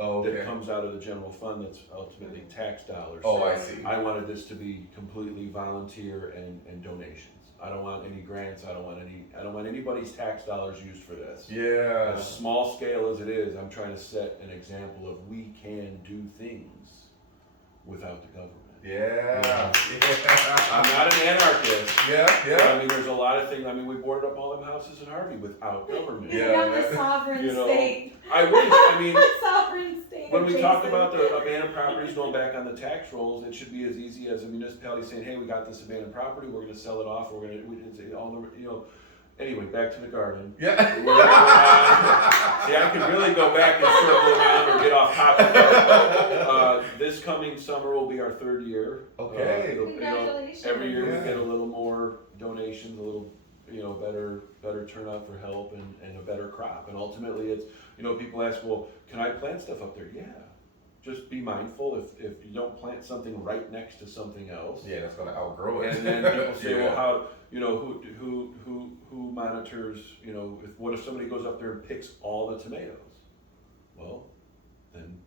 Oh, okay. that comes out of the general fund that's ultimately tax dollars. Oh, So I see. I wanted this to be completely volunteer and donations. I don't want any grants, I don't want anybody's tax dollars used for this. Yeah. As small scale as it is, I'm trying to set an example of we can do things without the government. Yeah. I'm not an anarchist. Yeah. But, Yeah. I mean, there's a lot of things. I mean, we boarded up all them houses in Harvey without government. Isn't Yeah. that the sovereign You know, state? I wish. I mean, Sovereign state. when we talk Jason. about the abandoned properties going back on the tax rolls, it should be as easy as a municipality saying, "Hey, we got this abandoned property. We're going to sell it off. We're going to all the, you know." Anyway, back to the garden. Yeah. See, I can really go back and circle around or get off topic. This coming summer will be our 3rd year. Okay. You know, Congratulations. every year Yeah. we get a little more donations, a little, you know, better turnout for help, and a better crop. And ultimately, it's, you know, people ask, well, can I plant stuff up there? Yeah. Just be mindful if you don't plant something right next to something else. Yeah, that's gonna outgrow it. And then people say, Yeah. well, how, you know, who monitors, you know, what if somebody goes up there and picks all the tomatoes? Well, then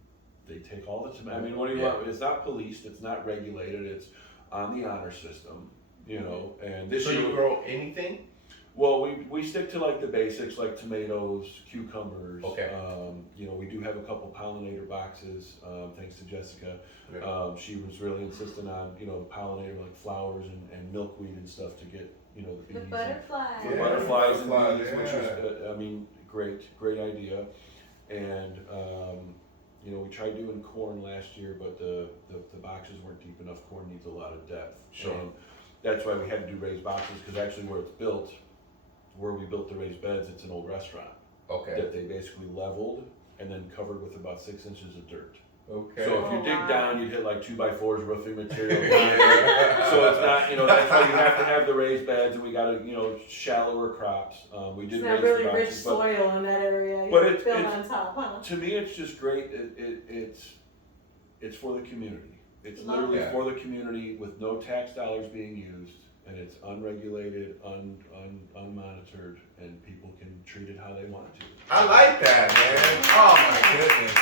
they take all the tomatoes. I mean, what do you Yeah. want? It's not policed, it's not regulated, it's on the honor system, you know, and this So year. you grow anything? Well, we stick to like the basics, like tomatoes, cucumbers. Okay. You know, we do have a couple pollinator boxes, thanks to Jessica. Yeah. She was really insistent on, you know, pollinator like flowers and milkweed and stuff to get, you know, the The bees. butterflies. And Yeah. butterflies and Butterflies, bees, which yeah. is, I mean, great idea. And, you know, we tried doing corn last year, but the boxes weren't deep enough. Corn needs a lot of depth. Sure. And that's why we had to do raised boxes, because actually where it's built, where we built the raised beds, it's an old restaurant Okay. that they basically leveled and then covered with about 6 inches of dirt. Okay. So if you Oh, dig wow. down, you'd hit like 2x4s roofing material. Yeah. So it's not, you know, that's why you have to have the raised beds, and we got to, you know, shallower crops. We did It's raise not really the rich boxes, but soil in that area. but You it's- build it's- on top, huh? to me, it's just great. It's for the community. It's Love literally it. for the community with no tax dollars being used, and it's unregulated, unmonitored, and people can treat it how they want to. I like that, man. Oh my goodness.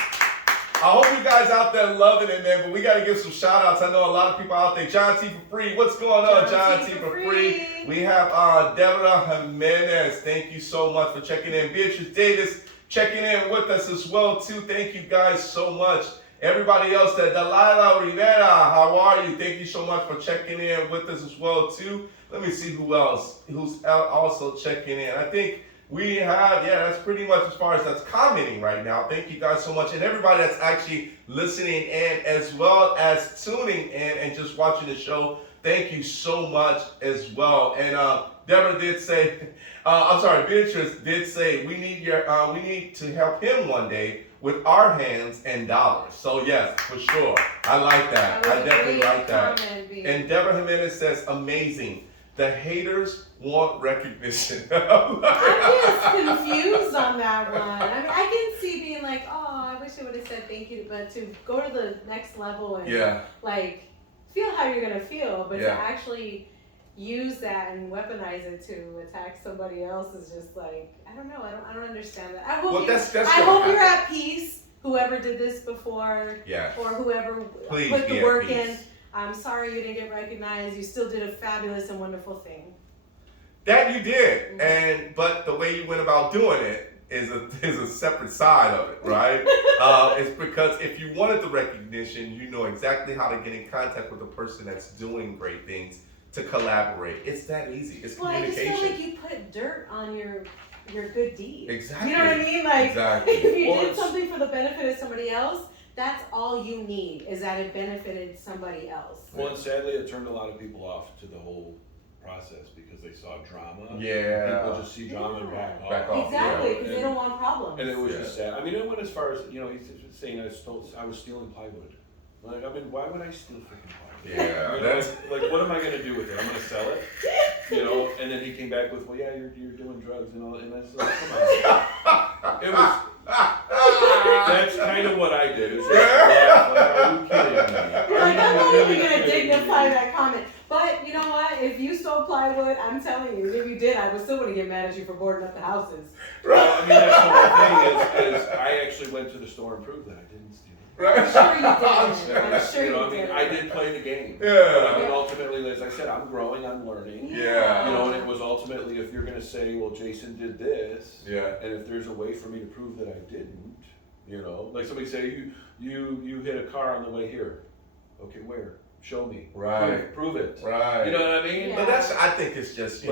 I hope you guys out there loving it, man. But we got to give some shout outs. I know a lot of people out there. John T for free. What's going on, John T for free? We have Deborah Jimenez. Thank you so much for checking in. Beatrice Davis checking in with us as well, too. Thank you guys so much. Everybody else, Delilah Rivera, how are you? Thank you so much for checking in with us as well, too. Let me see who's also checking in. I think we have, that's pretty much as far as that's commenting right now. Thank you guys so much. And everybody that's actually listening in as well as tuning in and just watching the show, thank you so much as well. And Deborah did say, Beatrice did say we need to help him one day with our hands and dollars. So yes, for sure. I like that. I definitely like that. And Deborah Jimenez says, amazing. The haters want recognition. I'm just confused on that one. I mean, I can see being like, oh, I wish I would have said thank you, but to go to the next level and like feel how you're gonna feel, but to actually use that and weaponize it to attack somebody else is just like, I don't know. I don't understand that. I hope you're at peace. Whoever did this before, or whoever put the work in. I'm sorry you didn't get recognized. You still did a fabulous and wonderful thing. That you did, but the way you went about doing it is a separate side of it, right? It's because if you wanted the recognition, you know exactly how to get in contact with the person that's doing great things to collaborate. It's that easy. It's communication. I just feel like you put dirt on your good deed. Exactly. You know what I mean? Like if you did it's something for the benefit of somebody else, that's all you need, is that it benefited somebody else. Well, and sadly, it turned a lot of people off to the whole process because they saw drama. Yeah. People just see drama and back off. Exactly, because they don't want problems. And it was just sad. I mean, it went as far as, he's saying I was stealing plywood. Like, I mean, why would I steal freaking plywood? Yeah, that's like, what am I gonna do with it? I'm gonna sell it, And then he came back with, well, yeah, you're doing drugs and all, and I was like, come on. It was. That's kind of what I did. It was like, are you kidding me? You're like, I'm not even gonna dignify that comment. But you know what? If you stole plywood, I'm telling you, if you did, I would still want to get mad at you for boarding up the houses. Well, I mean, that's the whole thing is I actually went to the store and proved that I didn't steal. I'm sure you did. I'm sure you did. I did play the game. Yeah. I mean, ultimately, as I said, I'm growing, I'm learning. Yeah. And it was ultimately, if you're going to say, well, Jason did this, and if there's a way for me to prove that I didn't, like somebody say, you hit a car on the way here. Okay, where? Show me. Right. Prove it. Right. You know what I mean? Yeah. But I think it's just,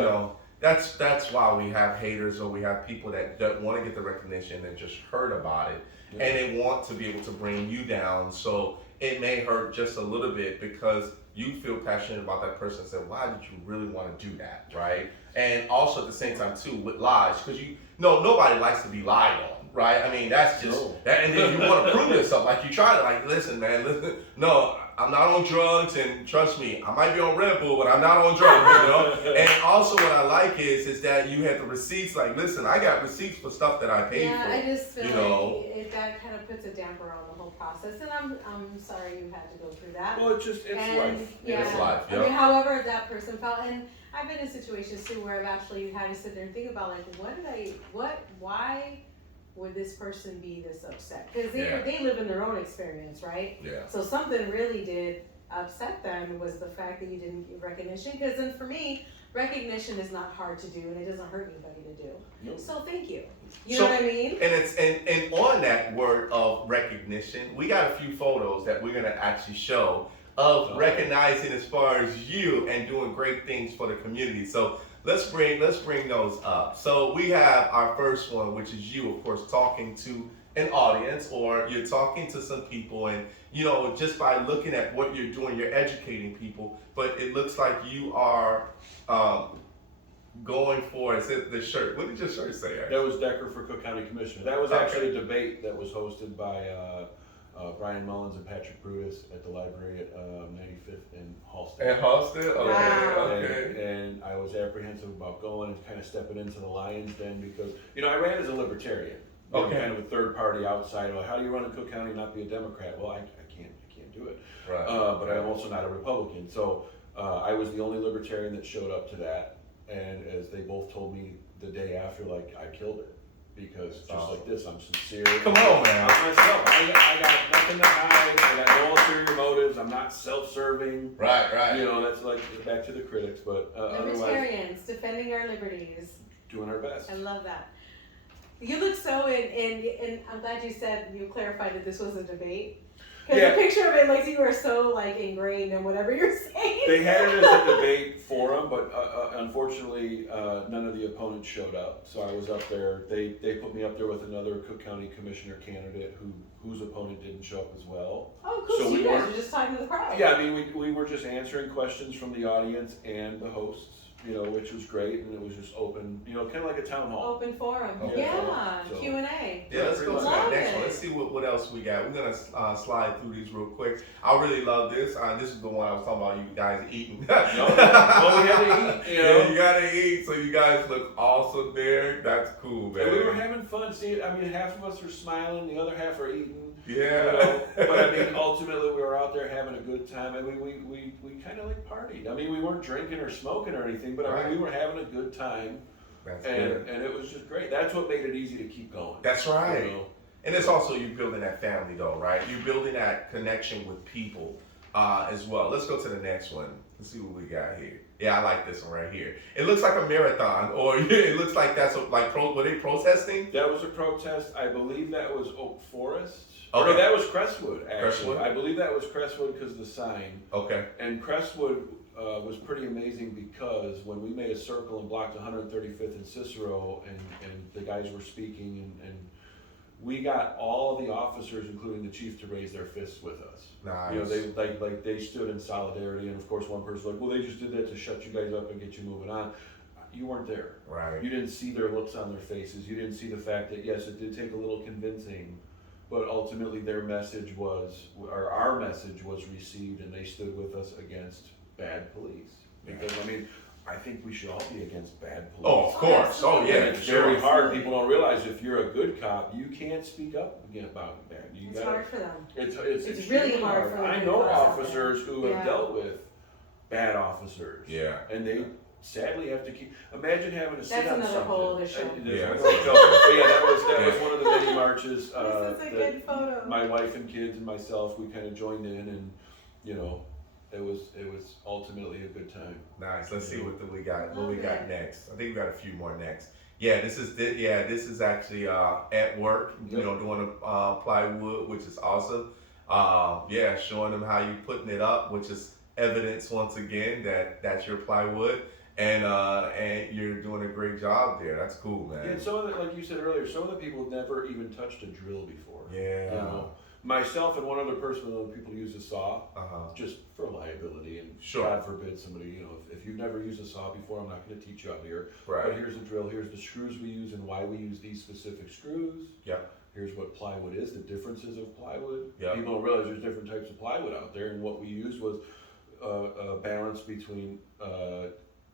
that's why we have haters, or we have people that don't want to get the recognition and just heard about it. Yeah. And they want to be able to bring you down. So it may hurt just a little bit because you feel passionate about that person and say, why did you really want to do that, right? And also at the same time too, with lies, because nobody likes to be lied on. Right? I mean, that's just that, and then you want to prove yourself. Like you try to, listen, man, no, I'm not on drugs, and trust me, I might be on Red Bull, but I'm not on drugs, And also, what I like is that you had the receipts. Like, listen, I got receipts for stuff that I paid for. I just feel like that kind of puts a damper on the whole process, and I'm sorry you had to go through that. Well, it's life. Yeah, it's life. I mean, however that person felt, and I've been in situations too where I've actually had to sit there and think about why would this person be this upset? Because they live in their own experience, right? Yeah. So something really did upset them was the fact that you didn't give recognition. Because then for me, recognition is not hard to do, and it doesn't hurt anybody to do. Nope. So thank you. You know what I mean? And and on that word of recognition, we got a few photos that we're gonna actually show of recognizing as far as you and doing great things for the community. So let's bring those up. So we have our first one, which is you, of course, talking to an audience, or you're talking to some people, and just by looking at what you're doing, you're educating people. But it looks like you are going for the shirt. What did your shirt say? That was Decker for Cook County Commissioner. That was actually a debate that was hosted by Brian Mullins and Patrick Brutus at the library at 95th and Halsted. At Halsted? Okay. Wow. And I was apprehensive about going and kind of stepping into the lion's den because, I ran as a libertarian. Kind of a third party outside. Like, how do you run in Cook County and not be a Democrat? Well, I can't do it. Right. But I'm also not a Republican. So I was the only libertarian that showed up to that. And as they both told me the day after, like, I killed it. because just Awesome. like this, I'm sincere. Come on, man. I'm myself. I got nothing to hide. I got no ulterior motives. I'm not self-serving. Right. You know, that's like back to the critics, but otherwise, Libertarians, defending our liberties. doing our best. I love that. You look so and I'm glad you said, you clarified that this was a debate. Because Yeah. the picture of it, like, you were so, like, ingrained in whatever you're saying. They had it as a debate forum, but unfortunately, none of the opponents showed up. So I was up there. They put me up there with another Cook County Commissioner candidate whose opponent didn't show up as well. Oh, cool. So So we you guys weren't- are just talking to the crowd. Yeah, I mean, we were just answering questions from the audience and the hosts, you know, which was great, and it was just open, you know, kind of like a town hall. Open forum. Okay. Yeah, So- Q&A. Yeah, let's go to that Love next one. it. Let's see what else we got. We're gonna slide through these real quick. I really love this. This is the one I was talking about. You guys eating. Well, we had to eat, you know. Yeah, you gotta eat. So you guys look awesome there. That's cool, man. And we were having fun. See, I mean, half of us are smiling, the other half are eating. Yeah. You know? But I mean, ultimately, we were out there having a good time, and we kind of like partied. I mean, we weren't drinking or smoking or anything, but I Right. mean, we were having a good time, That's and good. it was just great. That's what made it easy to keep going. That's right. You know? And it's also you building that family though, right? You're building that connection with people as well. Let's go to the next one. Let's see what we got here. Yeah, I like this one right here. It looks like a marathon, or it looks like that's were they protesting? That was a protest. I believe that was Oak Forest. Okay. Or no, that was Crestwood, actually. Crestwood? I believe that was Crestwood because of the sign. Okay. And Crestwood was pretty amazing because when we made a circle and blocked 135th and Cicero, and the guys were speaking, and we got all of the officers, including the chief, to raise their fists with us. Nice. You know, they stood in solidarity, and of course one person was like, well, they just did that to shut you guys up and get you moving on. You weren't there. Right. You didn't see their looks on their faces. You didn't see the fact that, yes, it did take a little convincing, but ultimately their message was, or our message was received, and they stood with us against bad police. Because, I mean, I think we should all be against bad police. Oh, of course. Oh, yeah. And it's very hard. People don't realize if you're a good cop, you can't speak up about bad. It's hard for them. It's It's really extremely hard for them I to know do that. officers who have Yeah. dealt with bad officers. Yeah. And they sadly have to keep. Imagine having to sit That's on another something. whole other show. Yeah. Yeah. But yeah, that was one of the many marches. This is a that good photo. my wife and kids and myself, we kind of joined in, and you know, it was ultimately a good time. Nice. Let's see what we got. What Love we got it. next? I think we got a few more next. Yeah, this is actually at work. You Yep. know, doing plywood, which is awesome. Yeah, showing them how you putting it up, which is evidence once again that that's your plywood, and you're doing a great job there. That's cool, man. Yeah, and some of the, like you said earlier, some of the people never even touched a drill before. Yeah. You know, myself and one other person, other people use a saw. Uh-huh. Just for liability, and Sure. God forbid somebody, you know, if you've never used a saw before, I'm not going to teach you out here. But Right. here's the drill, here's the screws we use and why we use these specific screws. Yep. Here's what plywood is, the differences of plywood. Yep. People don't realize there's different types of plywood out there, and what we used was a balance between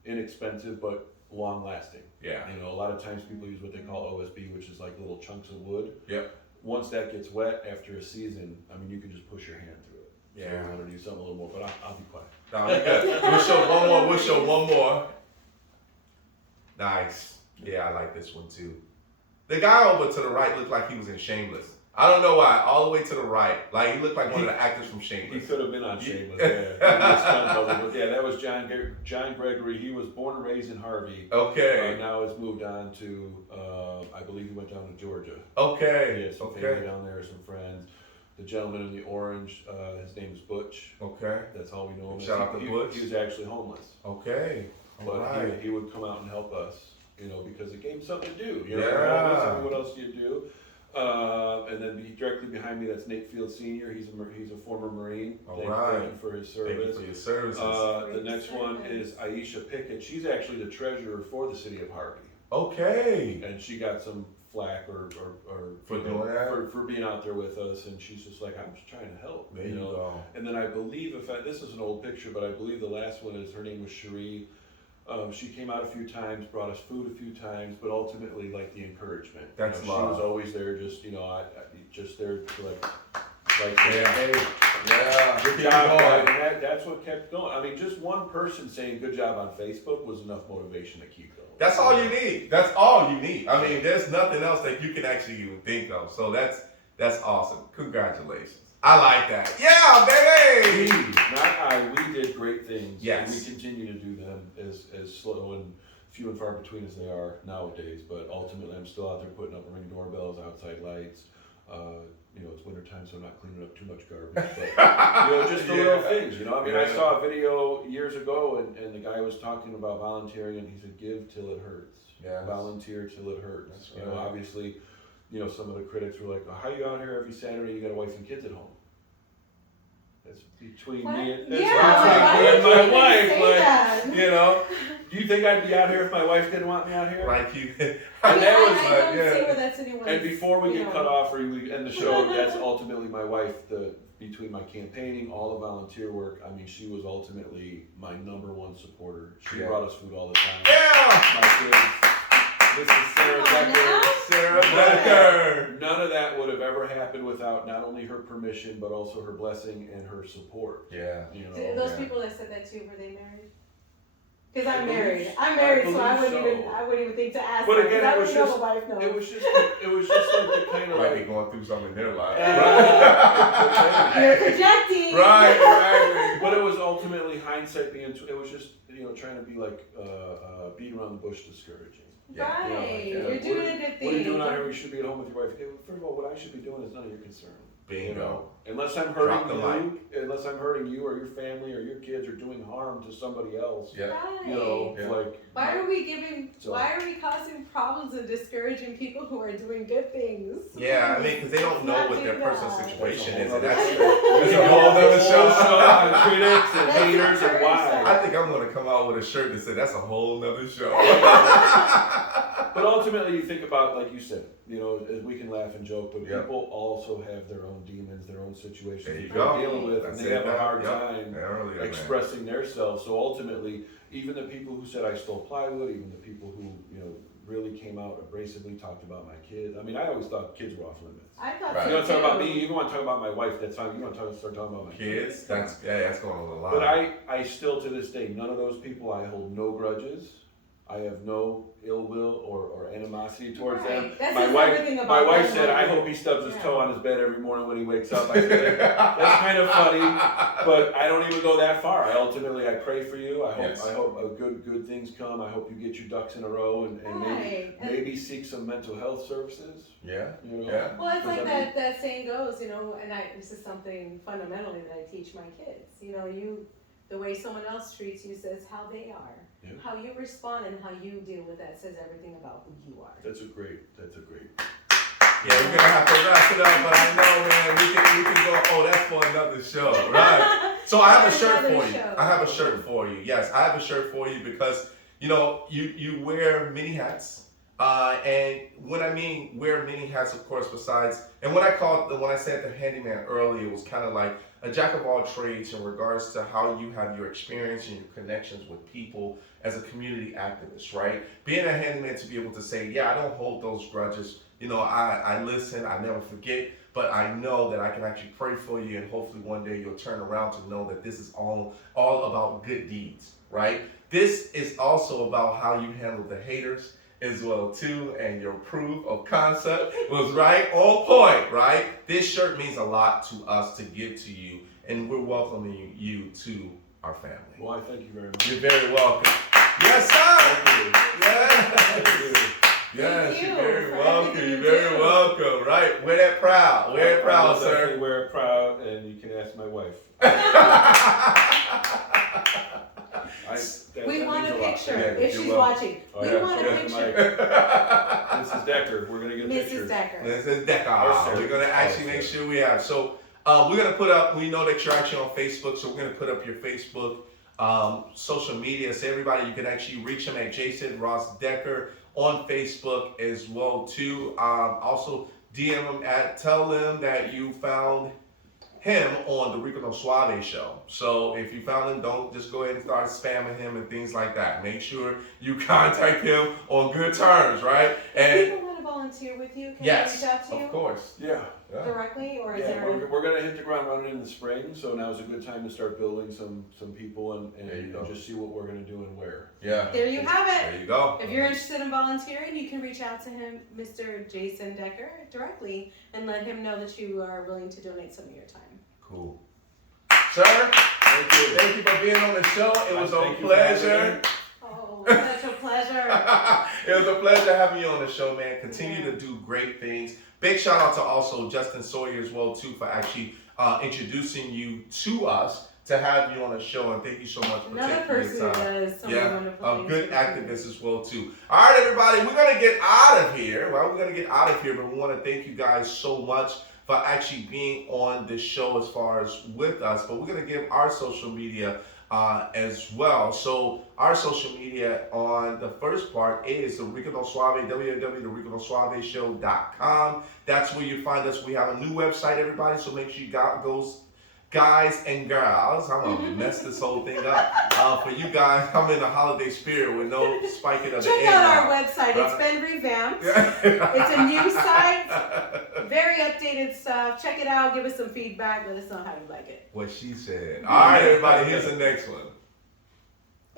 inexpensive but long lasting. Yeah. You know, a lot of times people use what they call OSB, which is like little chunks of wood. Yep. Once that gets wet after a season, I mean, you can just push your hand through it. Yeah. So I want to do something a little more, but I'll be quiet. No, we good. We'll show one more. We'll show one more. Nice. Yeah, I like this one too. The guy over to the right looked like he was in Shameless. I don't know why. All the way to the right, like he looked like one of the actors from He Shameless. could have been on Shameless. Yeah, he was stunt double, but yeah, that was John Gregory. He was born and raised in Harvey. Okay. Now has moved on to, I believe he went down to Georgia. Okay. He has some family down there, some friends. The gentleman in the orange, his name is Butch. Okay. That's all we know him as. Shout out to Butch. He was actually homeless. Okay. All But right. he would come out and help us, you know, because it gave him something to do. You know, Yeah. you're homeless, I mean, what else do you do? And then directly behind me, that's Nate Field Sr. He's a former Marine. All Thank right. you for his Thank you service. for your services. The Great next one service. is Aisha Pickett. She's actually the treasurer for the city of Harvey. Okay. And she got some flack or For you know, doing that? for being out there with us, and she's just like, I'm just trying to help. There you go. And then I believe, this is an old picture, but I believe the last one is, her name was Cherie. She came out a few times, brought us food a few times, but ultimately, like, the encouragement. That's She love. was always there, just, you know, just there to, like like, hey, Yeah. good Keep job, going. guys. And that's what kept going. I mean, just one person saying good job on Facebook was enough motivation to keep going. That's all you need. That's all you need. I mean, there's nothing else that you can actually even think of. So that's awesome. Congratulations. I like that. Yeah, baby. We did great things. Yes. And we continue to do them as slow and few and far between as they are nowadays. But ultimately, I'm still out there putting up Ring doorbells, outside lights. It's wintertime, so I'm not cleaning up too much garbage. But, just the little things, I mean, I saw a video years ago, and the guy was talking about volunteering, and he said, give till it hurts. Yes. Volunteer till it hurts. That's right. Obviously, some of the critics were like, how you out here every Saturday? You got a wife and kids at home. That's between What? me and, Why and my did you wife. say Like, that? do you think I'd be out here if my wife didn't want me out here? Like you. I And mean, that was I don't see where that's anyone's. And before we get cut off or we end the show, that's ultimately my wife. Between my campaigning, all the volunteer work, I mean, she was ultimately my number one supporter. She brought us food all the time. Yeah. My kids. This is Sarah Come on Decker. now. Sarah Decker. None of that would have ever happened without not only her permission, but also her blessing and her support. Yeah. Those people that said that to you, were they married? Because I I'm believe- married. I'm I married, so I believe wouldn't so. I wouldn't even think to ask. But her, again, 'cause I it was already know just- my wife knows. It was just like the kind of Might be like. going through something in their life. You're projecting. Right, exactly. But it was ultimately hindsight being. It was just trying to be like beat around the bush, discouraging. Right. Yeah. You're doing a good thing. What are you doing out here? You should be at home with your wife. Okay, well, first of all, what I should be doing is none of your concern. Bingo. Unless I'm Drop the hurting you, unless I'm hurting you or your family or your kids or doing harm to somebody else. Yeah. Right. Yeah. Like. Why are we giving? So- Why are we causing problems and discouraging people who are doing good things? Yeah, I mean, because they don't know Not what their do personal that. situation That's is. a And whole that's, other- that's a whole other show. on critics and That's haters and why. I think I'm going to come out with a shirt that said that's a whole nother show. But ultimately, you think about, like you said, as we can laugh and joke, but Yep. people also have their own demons, their own situations There you that they're go. dealing with, That's and they it, have a man. hard Yep. time Earlier, man. expressing themselves. So ultimately, even the people who said I stole plywood, even the people who really came out abrasively, talked about my kids. I mean, I always thought kids were off limits. I thought Right. so You want to talk too. about me? You want to talk about my wife? That's fine. You want to start talking about my Kids, that's going on a lot. But I still to this day, none of those people, I hold no grudges. I have no ill will or animosity towards them. Right. That My says wife, everything about my wife them. said, I hope he stubs his Yeah. toe on his bed every morning when he wakes up. I said, that's kind of funny, but I don't even go that far. I pray for you. I hope Yes. good things come. I hope you get your ducks in a row and Right. maybe seek some mental health services. Yeah. You know? Yeah. Well, it's like Because, I mean, that saying goes, and this is something fundamentally that I teach my kids. The way someone else treats you says how they are. Yeah. How you respond and how you deal with that says everything about who you are. That's a great. Yeah, we're gonna have to wrap it up, but I know, man, we can go. Oh, that's for another show, right? So I have a shirt for you. Show. I have a shirt for you. Yes, I have a shirt for you because you wear many hats, and when I mean wear many hats, of course, besides, and when I said the handyman earlier, it was kind of like a jack of all trades in regards to how you have your experience and your connections with people as a community activist, right? Being a handyman to be able to say, yeah, I don't hold those grudges. I listen, I never forget, but I know that I can actually pray for you, and hopefully one day you'll turn around to know that this is all about good deeds, right? This is also about how you handle the haters as well too, and your proof of concept was right on point, right? This shirt means a lot to us to give to you, and we're welcoming you to our family. Well, I thank you very much. You're very welcome. Yes, sir. Thank you. Yes. Thank you. Yes, Thank you're you very for welcome. everything You're you very do. welcome. Right? Wear that proud. Wear it I proud, will sir. definitely wear it proud, and you can ask my wife. We want a picture Yeah, if you're she's welcome. watching. Oh, We yeah, want a yeah, picture. Mrs. Decker, we're gonna get Mrs. pictures. Decker. This is Decker. Sarah. We're gonna actually make sure we have. So we're gonna put up. We know that you're actually on Facebook, so we're gonna put up your Facebook social media. So everybody, you can actually reach him at Jason Ross Decker on Facebook as well too. Also DM him tell them that you found him on the Rico no Suave show. So if you found him, don't just go ahead and start spamming him and things like that. Make sure you contact him on good terms, right? And People want to volunteer with you? Can Yes, we reach out to you of course. Yeah. directly, or is Yeah, there? we're gonna hit the ground running in the spring, so now's a good time to start building some people There you go. and just see what we're gonna do and where. Yeah. There you have it. There you go. If you're interested in volunteering, you can reach out to him, Mr. Jason Decker, directly, and let him know that you are willing to donate some of your time. Cool. Sir, Thank you. thank you for being on the show. It was a Thank you for having pleasure. me. Oh, such a pleasure. It was a pleasure having you on the show, man. Continue to do great things. Big shout out to also Justin Sawyer as well too for actually introducing you to us to have you on the show, and thank you so much for Another taking person your who time. does so many wonderful A things. good activist as well too. All right, everybody, we're gonna get out of here. Well, we're gonna get out of here, but we want to thank you guys so much for actually being on the show as far as with us. But we're gonna give our social media as well. So our social media on the first part is the Rico No Suave, www.riconosuaveshow.com. That's where you find us. We have a new website, everybody, so make sure you got those guys and girls. I'm gonna mess this whole thing up. For you guys, I'm in the holiday spirit with no spiking of the Check end out our now. website. It's been revamped. Yeah. It's a new site. Very updated stuff. Check it out. Give us some feedback. Let us know how you like it. What she said. All right, everybody, here's the next one.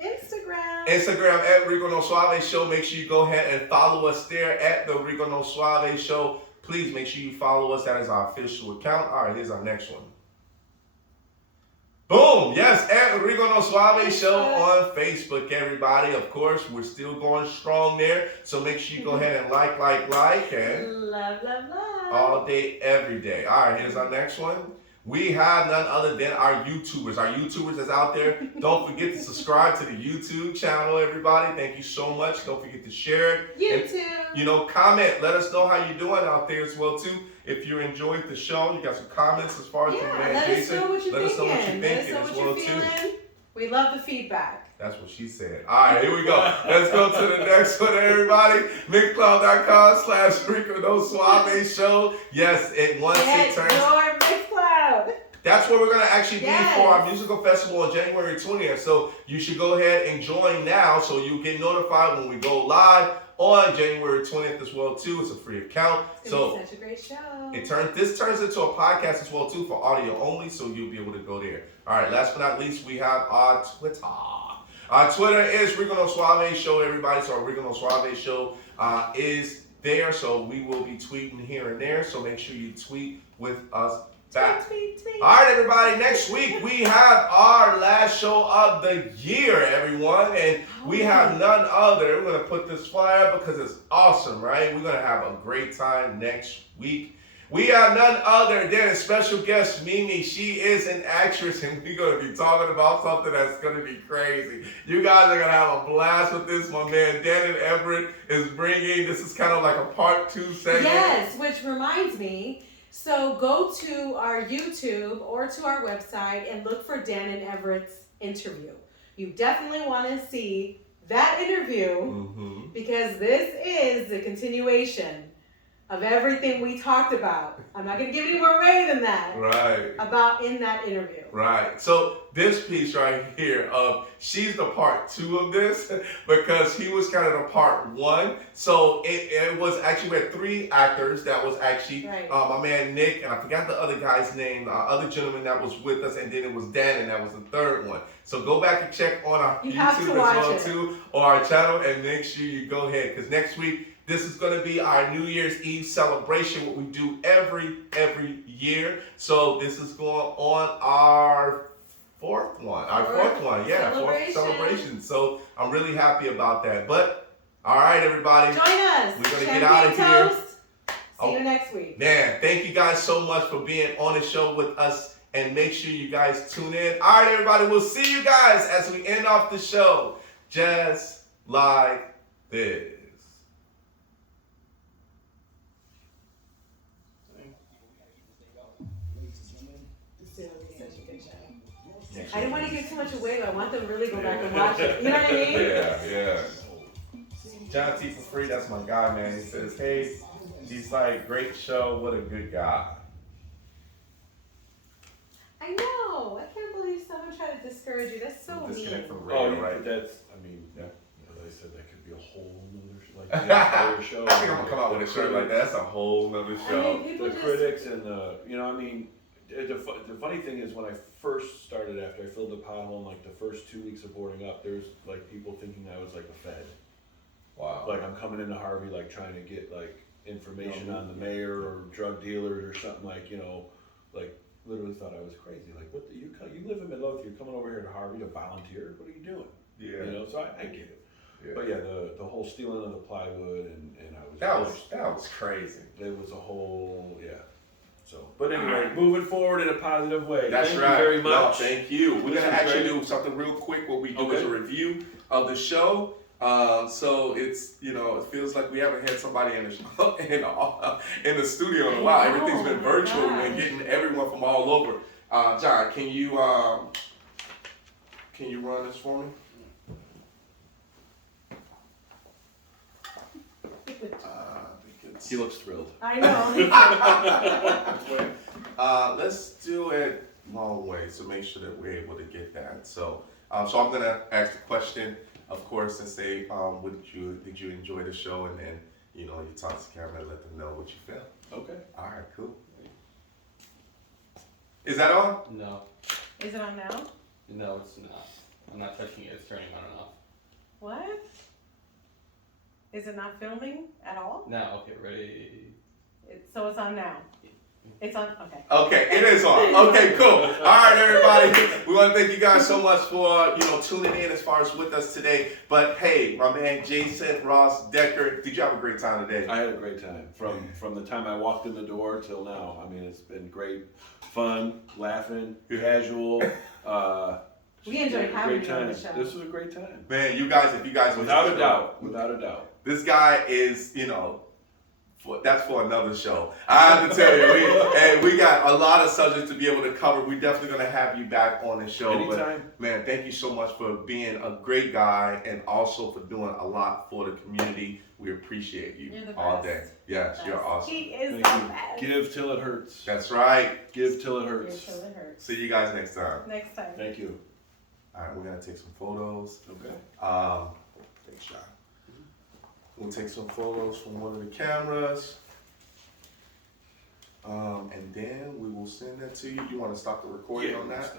Instagram at Rico No Suave Show. Make sure you go ahead and follow us there at the Rico No Suave Show. Please make sure you follow us. That is our official account. All right, here's our next one. Boom! Yes, at Rico No Suave Show on Facebook, everybody. Of course, we're still going strong there. So make sure you go ahead and like, and Love. all day, every day. All right, here's our next one. We have none other than our YouTubers. Our YouTubers that's out there. Don't forget to subscribe to the YouTube channel, everybody. Thank you so much. Don't forget to share it. YouTube. And, comment. Let us know how you're doing out there as well, too. If you enjoyed the show, you got some comments as far as from man let Jason. us know what you're Let us know what you're thinking. thinking Let us know as what well, you're too. feeling. We love the feedback. That's what she said. All right, here we go. Let's go to the next one, everybody. Mixcloud.com/Rico No Suave Show. Yes, once it turns. Your Mixcloud. That's where we're going to actually be Yes. for our musical festival on January 20th. So you should go ahead and join now so you get notified when we go live on January 20th as well, too. It's a free account. It's So such a great show. this turns into a podcast as well, too, for audio only. So you'll be able to go there. All right, last but not least, we have our Twitter. Our Twitter is Rico No Suave Show, everybody. So our Rico No Suave Show is there. So we will be tweeting here and there. So make sure you tweet with us back. Tweet. All right, everybody. Next week we have our last show of the year, everyone, and we have none other. We're gonna put this flyer up because it's awesome, right? We're gonna have a great time next week. We have none other than a special guest, Mimi. She is an actress, and we're gonna be talking about something that's gonna be crazy. You guys are gonna have a blast with this. My man Dan and Everett is bringing. This is kind of like a part 2 segment. Yes, which reminds me. So go to our YouTube or to our website and look for Dan and Everett's interview. You definitely want to see that interview because this is the continuation of everything we talked about. I'm not going to give any more away than that. Right. About in that interview. Right. So this piece right here she's the part 2 of this because he was kind of the part 1. So it was actually, we had 3 actors that was actually my man Nick, and I forgot the other guy's name, other gentleman that was with us, and then it was Dan, and that was the 3rd one. So go back and check on our YouTube as well too, or our channel, and make sure you go ahead because next week this is going to be our New Year's Eve celebration, what we do every year. So this is going on our 4th one. Our 4th one, yeah, 4th celebration. So I'm really happy about that. But, all right, everybody. Join us. We're going to get out of here. See you next week. Man, thank you guys so much for being on the show with us. And make sure you guys tune in. All right, everybody. We'll see you guys as we end off the show. Just like this. I didn't want to give too much away, but I want them to really go back and watch it. You know what I mean? Yeah. John T for free, that's my guy, man. He says, hey, he's like, great show, what a good guy. I know. I can't believe someone tried to discourage you. That's so mean. Disconnect from radio, right? That's, I mean, as I said, that could be a whole nother, like the entire show. I think I'm gonna come out with a shirt like that. That's a whole nother show. I mean, people The just, critics and the, you know, I mean, the funny thing is when I first started, after I filled the pothole in like the first 2 weeks of boarding up, there's like people thinking I was like a Fed. Wow. Like I'm coming into Harvey like trying to get like information on the mayor or drug dealers or something, like, you know, like literally thought I was crazy. Like, what the, you live in Midlothian, you're coming over here to Harvey to volunteer? What are you doing? Yeah. You know, so I get it. Yeah. But yeah, the whole stealing of the plywood and I was That was crazy. it was a whole, yeah. So, but anyway, moving forward in a positive way. That's Thank right. you very much. No, thank you. We're This gonna is actually great. do something real quick. What we do Okay. is a review of the show. So it's, you know, it feels like we haven't had somebody in the studio in a while. Everything's been virtual. We've been getting everyone from all over. John, can you run this for me? He looks thrilled. I know. Let's do it long way, so make sure that we're able to get that. So I'm gonna ask the question, of course, and say, did you enjoy the show? And then, you know, you talk to the camera and let them know what you felt. Okay. All right, cool. Is that on? No, Is it on now? no, it's not. I'm not touching it. It's turning on and off. What? Is it not filming at all? Now, okay, ready? So it's on now. It's on. Okay. Okay, it is on. Okay, cool. All right, everybody. We want to thank you guys so much for, you know, tuning in as far as with us today. But hey, my man Jason Ross Decker, did you have a great time today? I had a great time from the time I walked in the door till now. I mean, it's been great, fun, laughing, casual. We enjoyed having great you on time. the show. This was a great time. Man, you guys, if you guys Without a doubt. Without a doubt. This guy is, you know, that's for another show. I have to tell you, we got a lot of subjects to be able to cover. We're definitely going to have you back on the show. Anytime. But, man, thank you so much for being a great guy and also for doing a lot for the community. We appreciate you You're the all best. day. Yes, you're awesome. He is Thank the you. best. Give till it hurts. That's right. Give till it hurts. Until it hurts. See you guys next time. Next time. Thank you. All right, we're going to take some photos. Okay. Thanks, John. We'll take some photos from one of the cameras. And then we will send that to you. You want to stop the recording on that?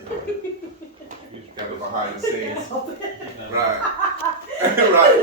That was behind the scenes. Right. Right.